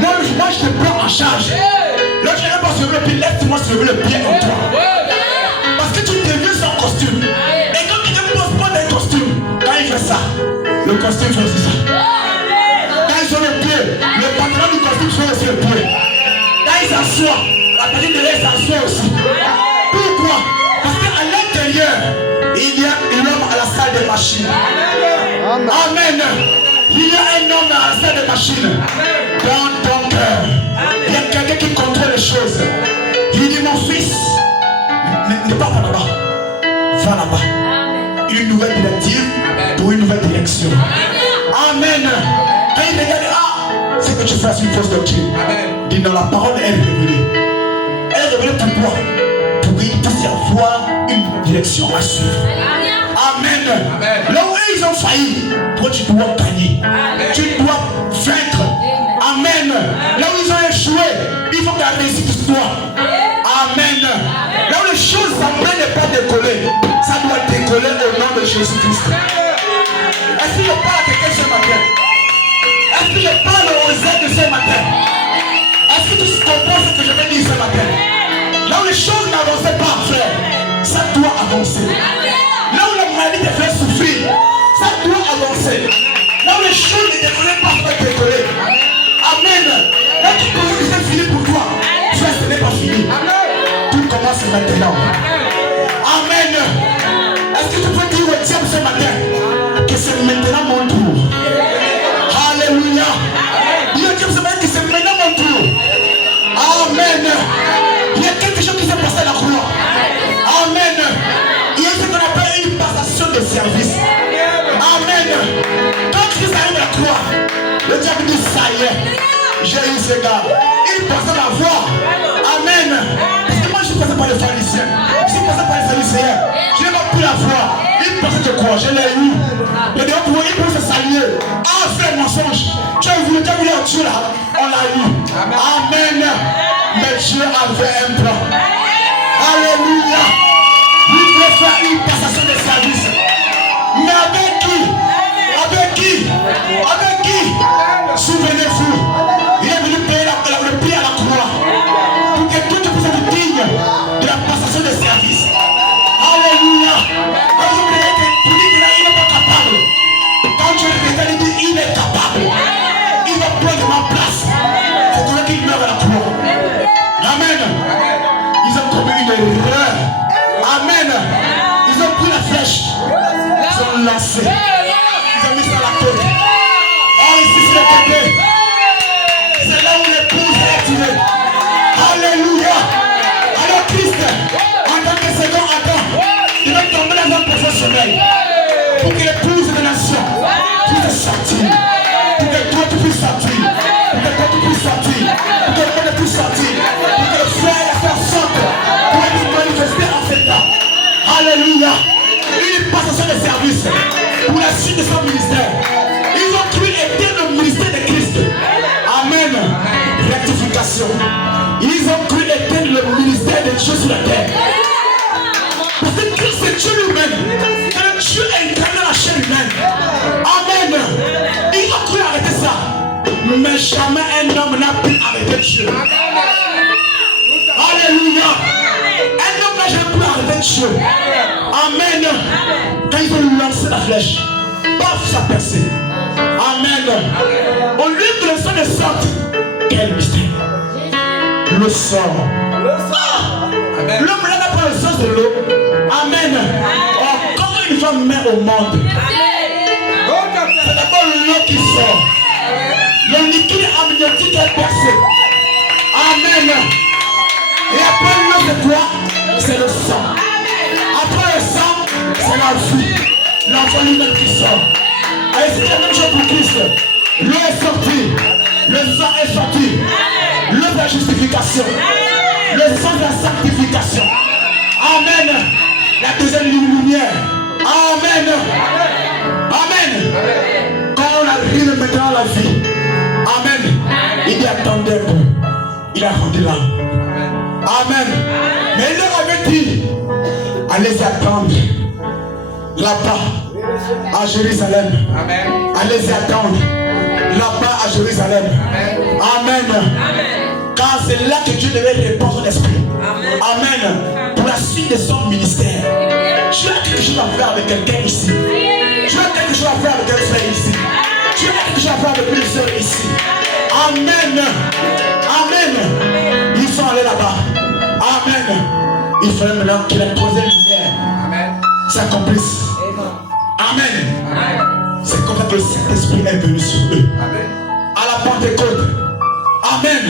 Moi je te prends en charge. Là tu n'as pas sauvé le pied, laisse-moi sauver le pied en toi. Parce que tu deviens sans costume. Et quand tu ne poses pas des costumes, quand il fait ça, le costume fait aussi ça. Quand ils ont le pied, le pantalon du costume fait aussi le pied. Quand ils s'assoient, la petite de l'air s'assoit aussi. Pourquoi? Parce qu'à l'intérieur, il y a un homme à la salle des machines. Amen. Il y a un homme à la salle des machines. Dans ton cœur, il y a quelqu'un qui contrôle les choses. Il dit mon fils, ne pars pas là-bas. Va là-bas. Une nouvelle directive pour une nouvelle direction. Amen. Quand il regarde, c'est que tu fasses une fausse doctrine. Dis non, la parole est révélée. Elle est révélée pour toi. Pour qu'il puisse y avoir une direction à suivre. Amen. Là où ils ont failli, toi tu dois gagner. Tu dois vaincre. Amen. Là où ils ont échoué, il faut que la réussite soit. Amen. Là où les choses semblaient ne pas décoller, ça doit décoller au nom nom de Jésus-Christ. Est-ce que je parle à quelqu'un ce matin? Est-ce que je parle aux aides de ce matin? Est-ce que tu comprends ce que je vais dire ce matin? Là où les choses n'avançaient pas, frère, ça doit avancer. Là où la maladie te fait souffrir, ça doit avancer. Là où les choses ne décollaient pas, ça va décoller. Amen. Là tu commences que c'est fini pour toi. Frère, ce n'est pas fini. Tout commence maintenant. Amen. Est-ce que tu peux dire au diable ce matin que c'est maintenant mon tour? Alléluia. Dis au diable ce matin que c'est maintenant mon tour. Amen. Il y a quelque chose qui s'est passé à la croix. Amen. Il y a ce qu'on appelle une passation de service. Amen. Quand Christ arrive à la croix, le diable dit ça y est, j'ai eu ce gars. Il passait la voie. Amen. Parce que moi je suis passé par les pharisiens. Je suis passé par les pharisiens. Je n'ai pas pu la voir. Il pensait que quoi? Je l'ai eu. Le diable il peut se saluer. Ah frère mensonge. Tu as voulu en tuer là. On l'a eu. Amen. Mais Dieu avait un plan. Alléluia. Il veut faire une passation de service. Mais avec qui? Avec qui? Avec qui? Souvenez-vous, il est venu payer le prix à la croix pour que tout puisse être digne de la passation de service. Alléluia. Quand je me dis qu'il n'est pas capable, quand tu le dis il est capable, il va prendre ma place. C'est pour qu'il meurt à la croix. Amen. Ils ont commis une erreur. Amen. Ils ont pris la flèche. Ils ont lancé. Ils ont mis ça à la tête. Oh, ici sur le côté. C'est là où l'épouse est tirée. Alléluia. Alors Christ, en tant que second Adam, il va tomber dans un profond sommeil. Pour que l'épouse des nations puisse sortir. Pour que toi tu puisses sortir. Pour que toi tu puisses sortir. Pour que le monde puisse sortir. Pour que le frère et la sœur sortent. Pour être manifestés en cet temps. Alléluia. Une passation de service pour la suite de son ministère. Ils ont cru être le ministère de Christ. Amen. Rectification. Ils ont cru être le ministère de Dieu sur la terre. Parce que Christ c'est Dieu lui-même. C'est le Dieu incarné dans la chair humaine. Amen. Ils ont cru arrêter ça. Mais jamais un homme n'a pu arrêter Dieu. Alléluia. Un homme n'a jamais pu arrêter Dieu. Amen. Quand ils ont lancé la flèche, paf, ça a percé. Amen. Au lieu que le sang ne sorte, quel mystère. Le sang. L'homme là n'a pas le sens de l'eau. Amen. Oh, quand une femme met au monde, c'est d'abord l'eau qui sort. Le liquide amniotique est percé. Amen. Et après l'eau c'est quoi? C'est le sang. Après le sang, c'est la vie. L'enfant lui-même qui sort. Et c'est la même chose pour Christ. L'eau est sortie. Le sang est sorti. L'eau de la justification. Le sang de la sanctification. Amen. La deuxième lumière. Amen. Amen. Quand on arrive maintenant à la vie. Amen. Il dit attendez un peu. Il a rendu l'âme. Amen. Mais il leur avait dit allez attendre là-bas à Jérusalem. Allez attendre là-bas à Jérusalem. Amen. Car c'est là que Dieu devait répondre au l'esprit. Amen. Pour la suite de son ministère. Tu as quelque chose à faire avec quelqu'un ici. Tu as quelque chose à faire avec un frère ici. Tu as quelque chose à faire avec une soeur ici. Amen. Amen. Ils sont allés là-bas. Amen. Il fallait maintenant que la troisième lumière s'accomplisse. Amen. C'est comme ça que le Saint-Esprit est venu sur eux. À la Pentecôte. Amen.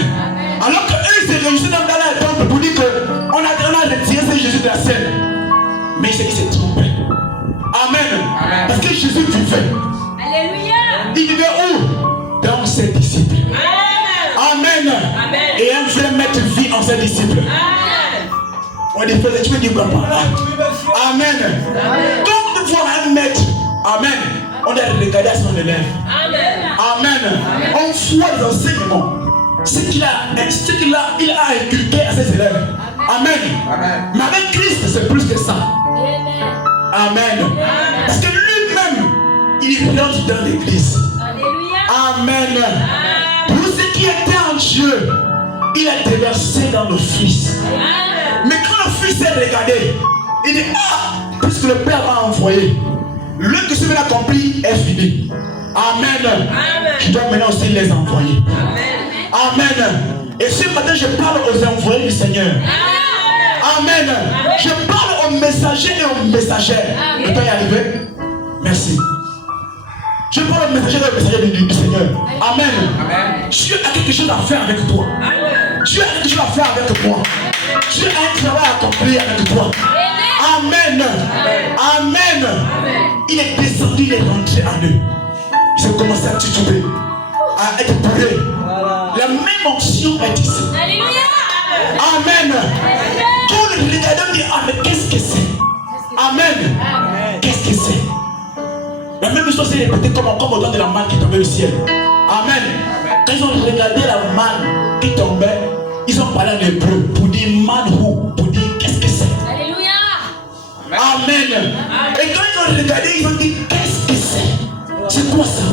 Alors qu'eux se réunissaient dans la temple pour dire qu'on a retiré ce Jésus de la scène. Mais il s'est trompé. Amen. Parce que Jésus vivait. Alléluia. Il vivait où? Dans ses disciples. Amen. Et elle voulait mettre vie en ses disciples. On dit, tu peux dire quoi? Amen. Quand nous voyons un maître, amen, on doit regarder à son élève. Amen. On voit les enseignements. Ce qu'il a inculqué à ses élèves. Amen. Mais avec Christ, c'est plus que ça. Amen. Parce que lui-même, il rentre dans l'église. Amen. Pour ce qui était en Dieu, il a déversé dans le Fils. Mais quand le Fils s'est regardé, il dit, ah, puisque le Père m'a envoyé, l'œuvre que je vais accomplir est finie. Amen. Je dois maintenant aussi les envoyer. Amen. Et ce matin, je parle aux envoyés du Seigneur. Amen. Je parle aux messagers et aux messagères. Tu peux y arriver? Merci. Je parle aux messagers et aux messagers du Seigneur. Amen. Dieu a quelque chose à faire avec toi. Dieu a quelque chose à faire avec moi. Dieu a un travail à accomplir avec toi. Amen. Amen. Il est descendu, il est rentré en eux. Ils ont commencé à tituber, à être bourrés. La même onction est ici. Amen. Quand le regardant dit, ah mais qu'est-ce que c'est? Amen. Qu'est-ce que c'est? La même chose s'est répétée comme au temps de la manne qui tombait du ciel. Amen. Quand ils ont regardé la manne qui tombait, ils ont parlé en hébreu pour dire manhu, pour dire qu'est-ce que c'est. Alléluia. Amen. Et quand ils ont regardé, ils ont dit qu'est-ce que c'est? C'est quoi ça?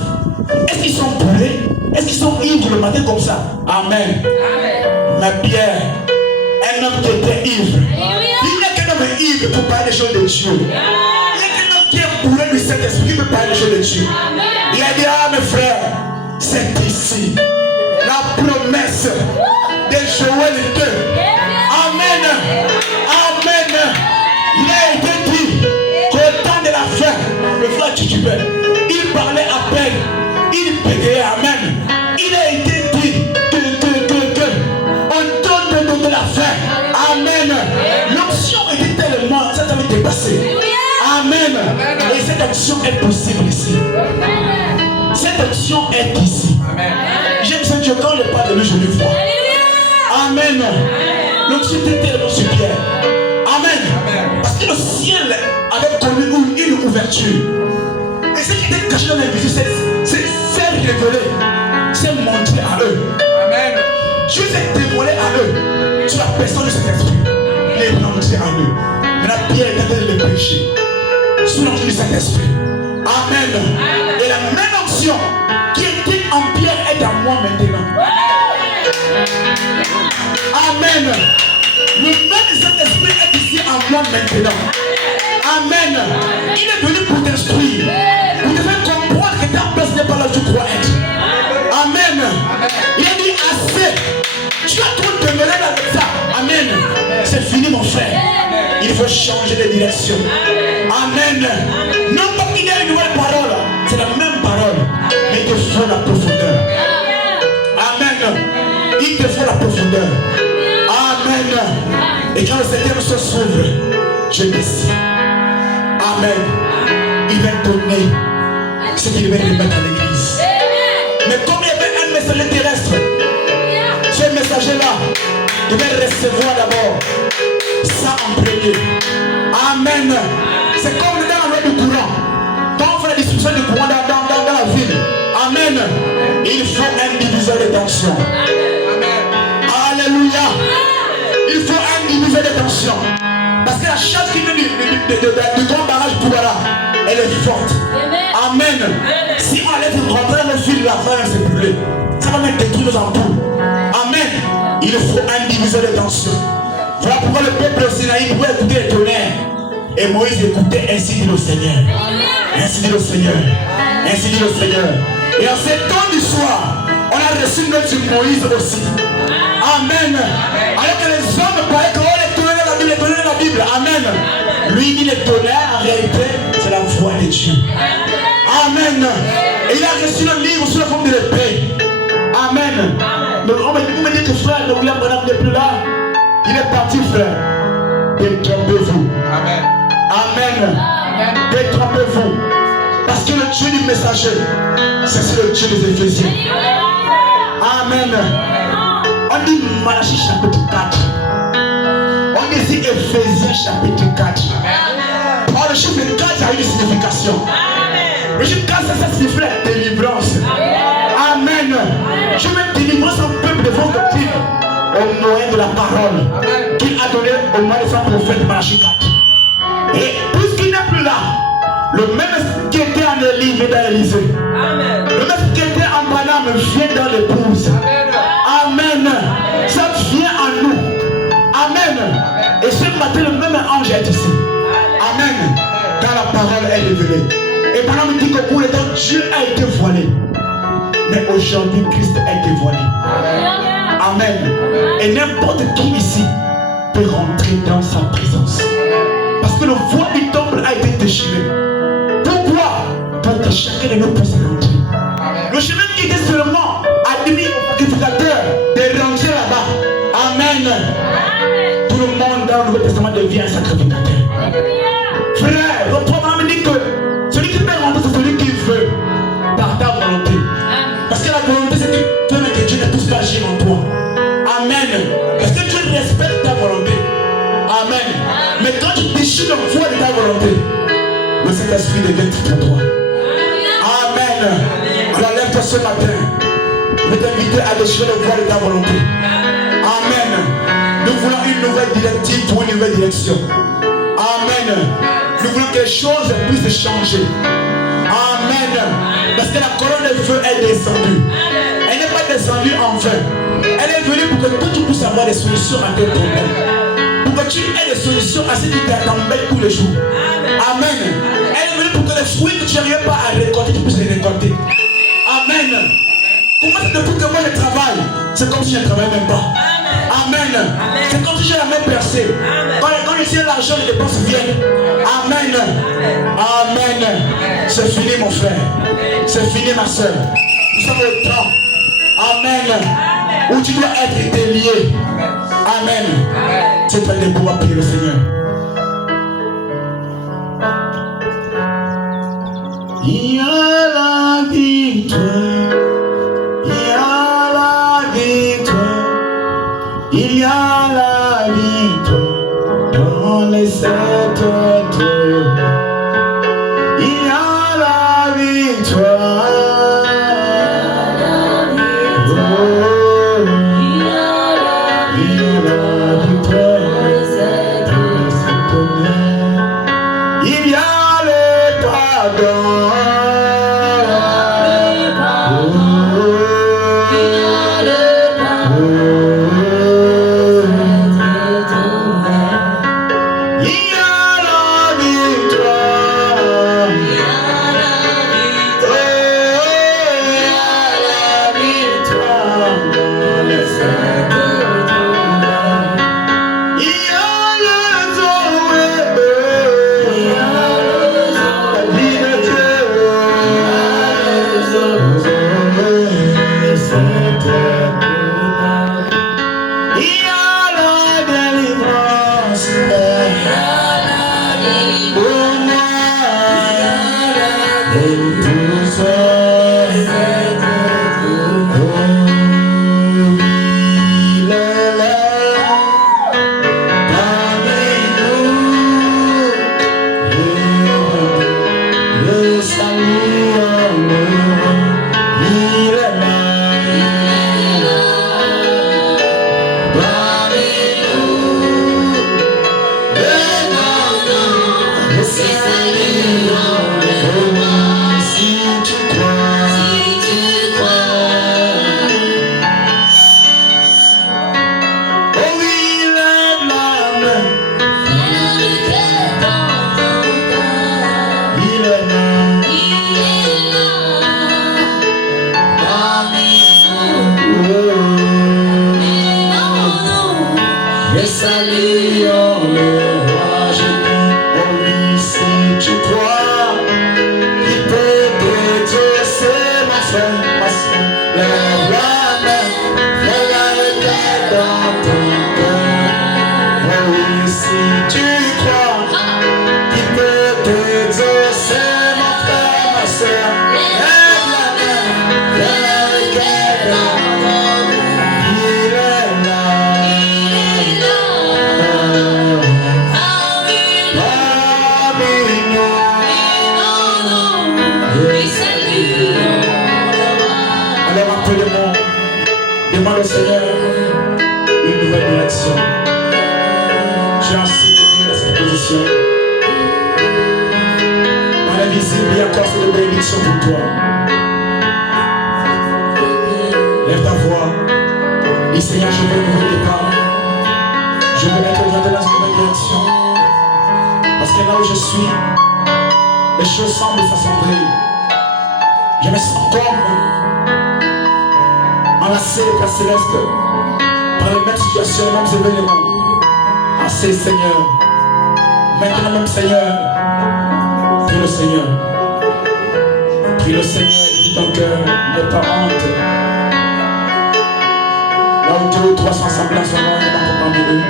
Est-ce qu'ils sont bourrés? Est-ce qu'ils sont ivres le matin comme ça? Amen. Mais Pierre, un homme qui était ivre. Il n'y a qu'un homme ivre pour parler des choses de Dieu. Il n'y a qu'un homme qui est bourré du Saint-Esprit qui peut parler des choses de Dieu. Il a dit, ah mes frères, c'est ici la promesse de Joël 2. Amen. Amen. Il a été dit qu'au temps de la fin, le frère titubait. Il parlait à peine. Il payait. Amen. Il a été dit que au temps de la fin. Amen. L'option était tellement, ça avait dépassé. Amen. Et cette option est possible ici. Cette option est ici. J'aime ce Dieu quand je parle de lui, je le vois. Amen. L'option était tellement supérieure. Amen. Parce que le ciel avait connu une ouverture. Et ce qui était caché dans l'invisible, c'est révélé, c'est montré à eux. Amen. Dieu s'est dévoilé à eux sur la personne de cet esprit. Il est rentré en eux. Maintenant, Pierre est en train de le pécher sous l'onction du Saint-Esprit. Amen. Et la même onction qui était en Pierre est en moi maintenant. Amen. Le même Saint-Esprit est ici en moi maintenant. Amen. Il est venu pour t'instruire, pour te faire comprendre que ta place n'est pas là où tu crois être. Amen. Il a dit assez. Tu as trop demeuré dans ça. Amen. C'est fini mon frère. Il faut changer de direction. Amen. Non pas qu'il y ait une nouvelle parole. C'est la même parole. Mais il te faut la profondeur. Amen. Il te faut la profondeur. Amen. Et quand le Seigneur se s'ouvre, je décide. Amen. Il va donner ce qu'il va remettre à l'église. Mais comme il y avait un messager terrestre, ce messager-là devait recevoir d'abord ça en premier. Amen. C'est comme dans la loi du courant. Quand on fait la distribution du courant dans la ville, amen, il faut un diviseur de tension. Alléluia. Il faut un diviseur de tension. Parce que la chasse qui vient du grand barrage Bouara, elle est forte. Amen. Si on allait rentrer dans le fil, la fin s'est brûlée. Ça va même détruire nos ampoules. Amen. Il faut un diviseur de tension. Voilà pourquoi le peuple au Sinaï pouvait écouter le tonnerre. Et Moïse écoutait, ainsi dit le Seigneur. Ainsi dit le Seigneur. Ainsi dit le Seigneur. Et en ces temps du soir, on a reçu notre Moïse aussi. Amen. Alors que les hommes parlaient que les tonnerres dans la Bible. Amen. Lui dit les tonnerres, en réalité, c'est la voix de Dieu. Amen. Et il a reçu le livre sous la forme de l'épée. Amen. Donc on me dit que frère, le William Branham n'est plus là. Il est parti, frère. Détrompez-vous. Amen. Amen. Détrompez-vous. Parce que le Dieu du messager, c'est le Dieu des Éphésiens. Amen. On dit Malachie chapitre 4. On dit ici Éphésiens chapitre 4. Or le chiffre 4 a une signification. Le chiffre 4 ça signifie la délivrance. Amen. Je veux délivrer son peuple de vos doctrines au moyen de la parole qu'il a donné au moyen de son prophète Malachie 4. Et puisqu'il n'est plus là, le même qui était en Élie vient dans Élysée. Le même qui était en Paname vient dans l'épouse. Amen. Ça vient en nous. Amen. Et ce matin, le même ange est ici. Amen. Quand la parole est révélée. Et pendant me dit que pour le temps, Dieu a été voilé. Mais aujourd'hui, Christ a été voilé. Amen. Et n'importe qui ici peut rentrer dans sa présence. Parce que le voile du temple a été déchiré. Pourquoi? Pour que chacun de nous puisse rentrer. Le chemin qui était seulement admis au sacrificateur de rentrer là-bas. Amen. Tout le monde dans le Nouveau Testament devient un sacrificateur. Frère, le programme dit que celui qui peut rentrer, c'est celui qui veut par ta volonté. Parce que la volonté, c'est que Dieu ne puisse pas agir en toi. Amen. Parce que Dieu respecte ta volonté. Amen. Mais quand tu déchires le voile de ta volonté, le Saint-Esprit devient tout pour toi. Amen. Alors lève-toi ce matin. Je vais t'inviter à déchirer le voile de ta volonté. Amen. Nous voulons une nouvelle directive pour une nouvelle direction. Amen. Nous voulons que les choses puissent changer. Amen. Parce que la colonne de feu est descendue. Elle n'est pas descendue en vain. Elle est venue pour que toi tu puisses avoir des solutions à tes problèmes. Pour que tu aies des solutions à ce qui t'embête tous les jours. Amen. Elle est venue pour que les fruits que tu n'arrives pas à récolter, tu puisses les récolter. Amen. Comment c'est depuis que moi je travaille? C'est comme si je ne travaillais même pas. Amen. C'est comme si j'ai la main percée. Quand je sais l'argent, les dépenses viennent. Amen. Amen. C'est fini mon frère. C'est fini ma soeur. Nous sommes au temps. Amen. Où tu dois être délié. Amen. C'est pas de pouvoir prier le Seigneur. Il y a la victoire. Il y a la victoire. Il y a la victoire dans les 7 tours. Il y a la victoire. Salut, on le roi, je dis, oh oui, c'est bénédiction pour toi. Lève ta voix. Et Seigneur, je veux un nouveau départ. Je veux être orienté dans une nouvelle direction. Parce que là où je suis, les choses semblent s'assombrir. Je me sens comme enlacé, Père Céleste, par les mêmes situations, les mêmes événements. Assez, Seigneur. Maintenant même, Seigneur. Prie le Seigneur. Prie le Seigneur et dis ton cœur, n'aie pas honte. Là où 2 ou 3 sont assemblés en son nom, il est encore parmi eux.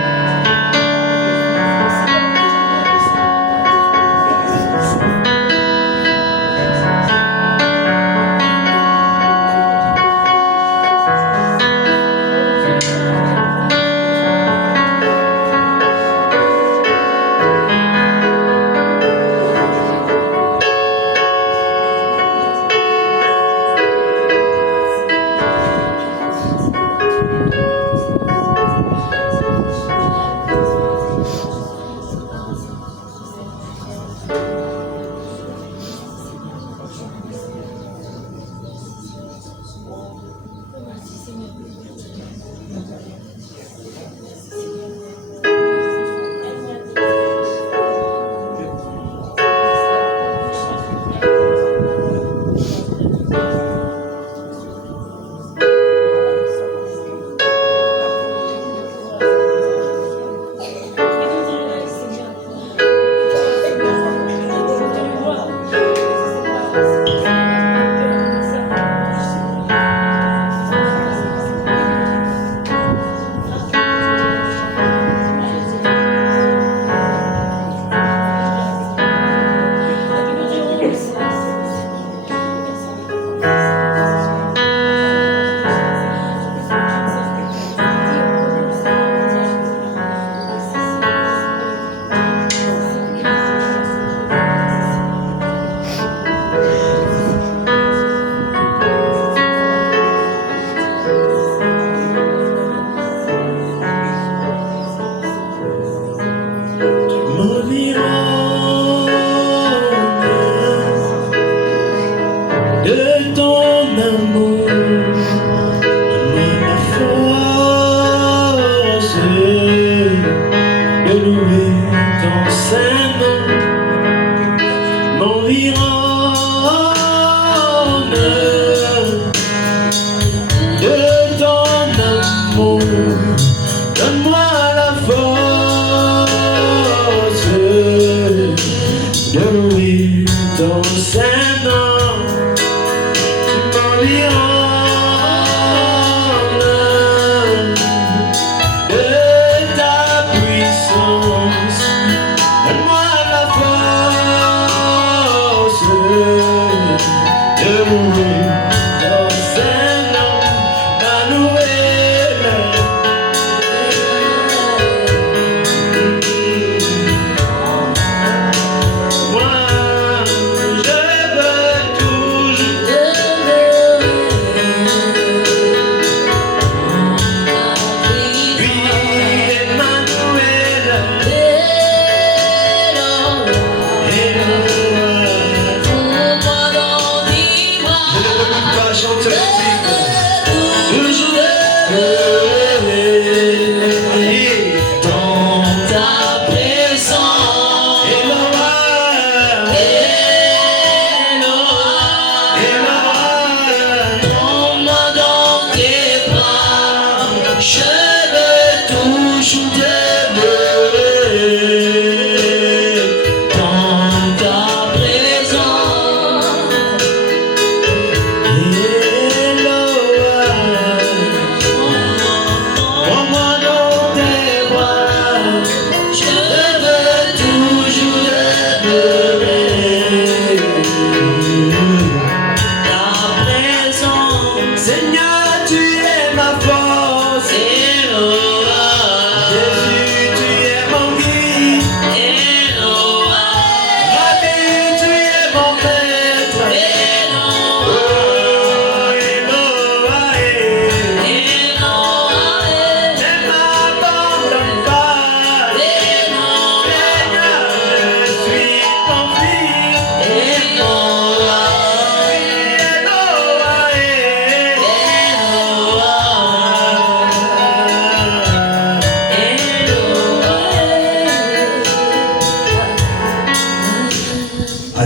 Je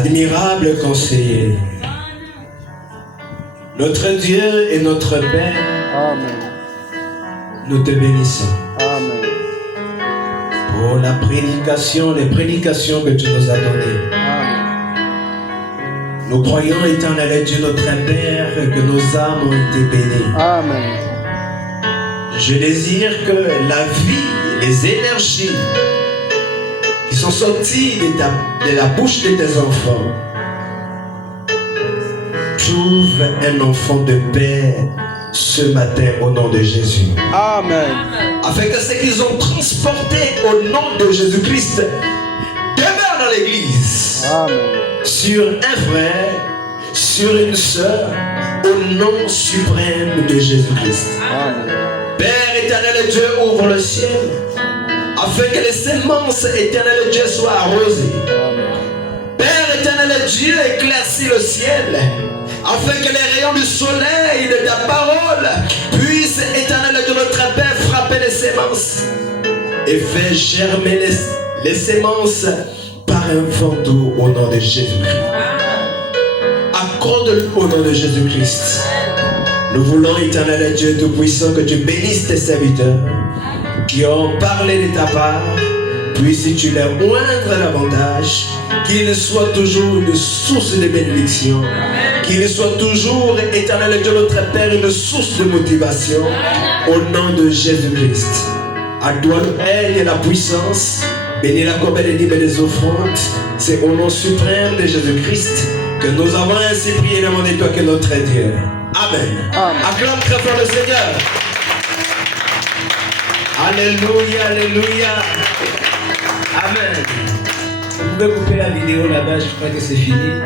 admirable conseiller, notre Dieu et notre Père, Amen. nous te bénissons Amen. pour la prédication, les prédications que tu nous as données. Amen. Nous croyons, éternel Dieu, notre Père, que nos âmes ont été bénies. Amen. Je désire que la vie, les énergies qui sont sorties de la bouche de tes enfants trouvent un enfant de paix ce matin au nom de Jésus. Amen. Afin que ce qu'ils ont transporté au nom de Jésus-Christ demeure dans l'église. Amen. Sur un frère, sur une sœur, au nom suprême de Jésus-Christ. Amen. Père éternel Dieu, ouvre le ciel, afin que les semences éternel Dieu soient arrosées. Père éternel Dieu, éclaircis le ciel, afin que les rayons du soleil de ta parole puissent, éternel Dieu, notre Père, frapper les semences et faire germer les semences par un vent d'eau au nom de Jésus-Christ. Accorde-le au nom de Jésus-Christ. Nous voulons, éternel Dieu Tout-Puissant, que tu bénisses tes serviteurs qui ont parlé de ta part. Puisses-tu leur oindre davantage, qu'ils soient toujours une source de bénédiction, qu'ils soient toujours, éternel Dieu notre Père, une source de motivation, au nom de Jésus-Christ. À toi le règne et la puissance, bénis la corbeille des dîmes et des offrandes, c'est au nom suprême de Jésus-Christ que nous avons ainsi prié dans mon toi que notre Dieu. Amen. Amen. Acclame très fort le Seigneur. Alléluia, alléluia. Amen. Vous pouvez couper la vidéo là-bas, je crois que c'est fini.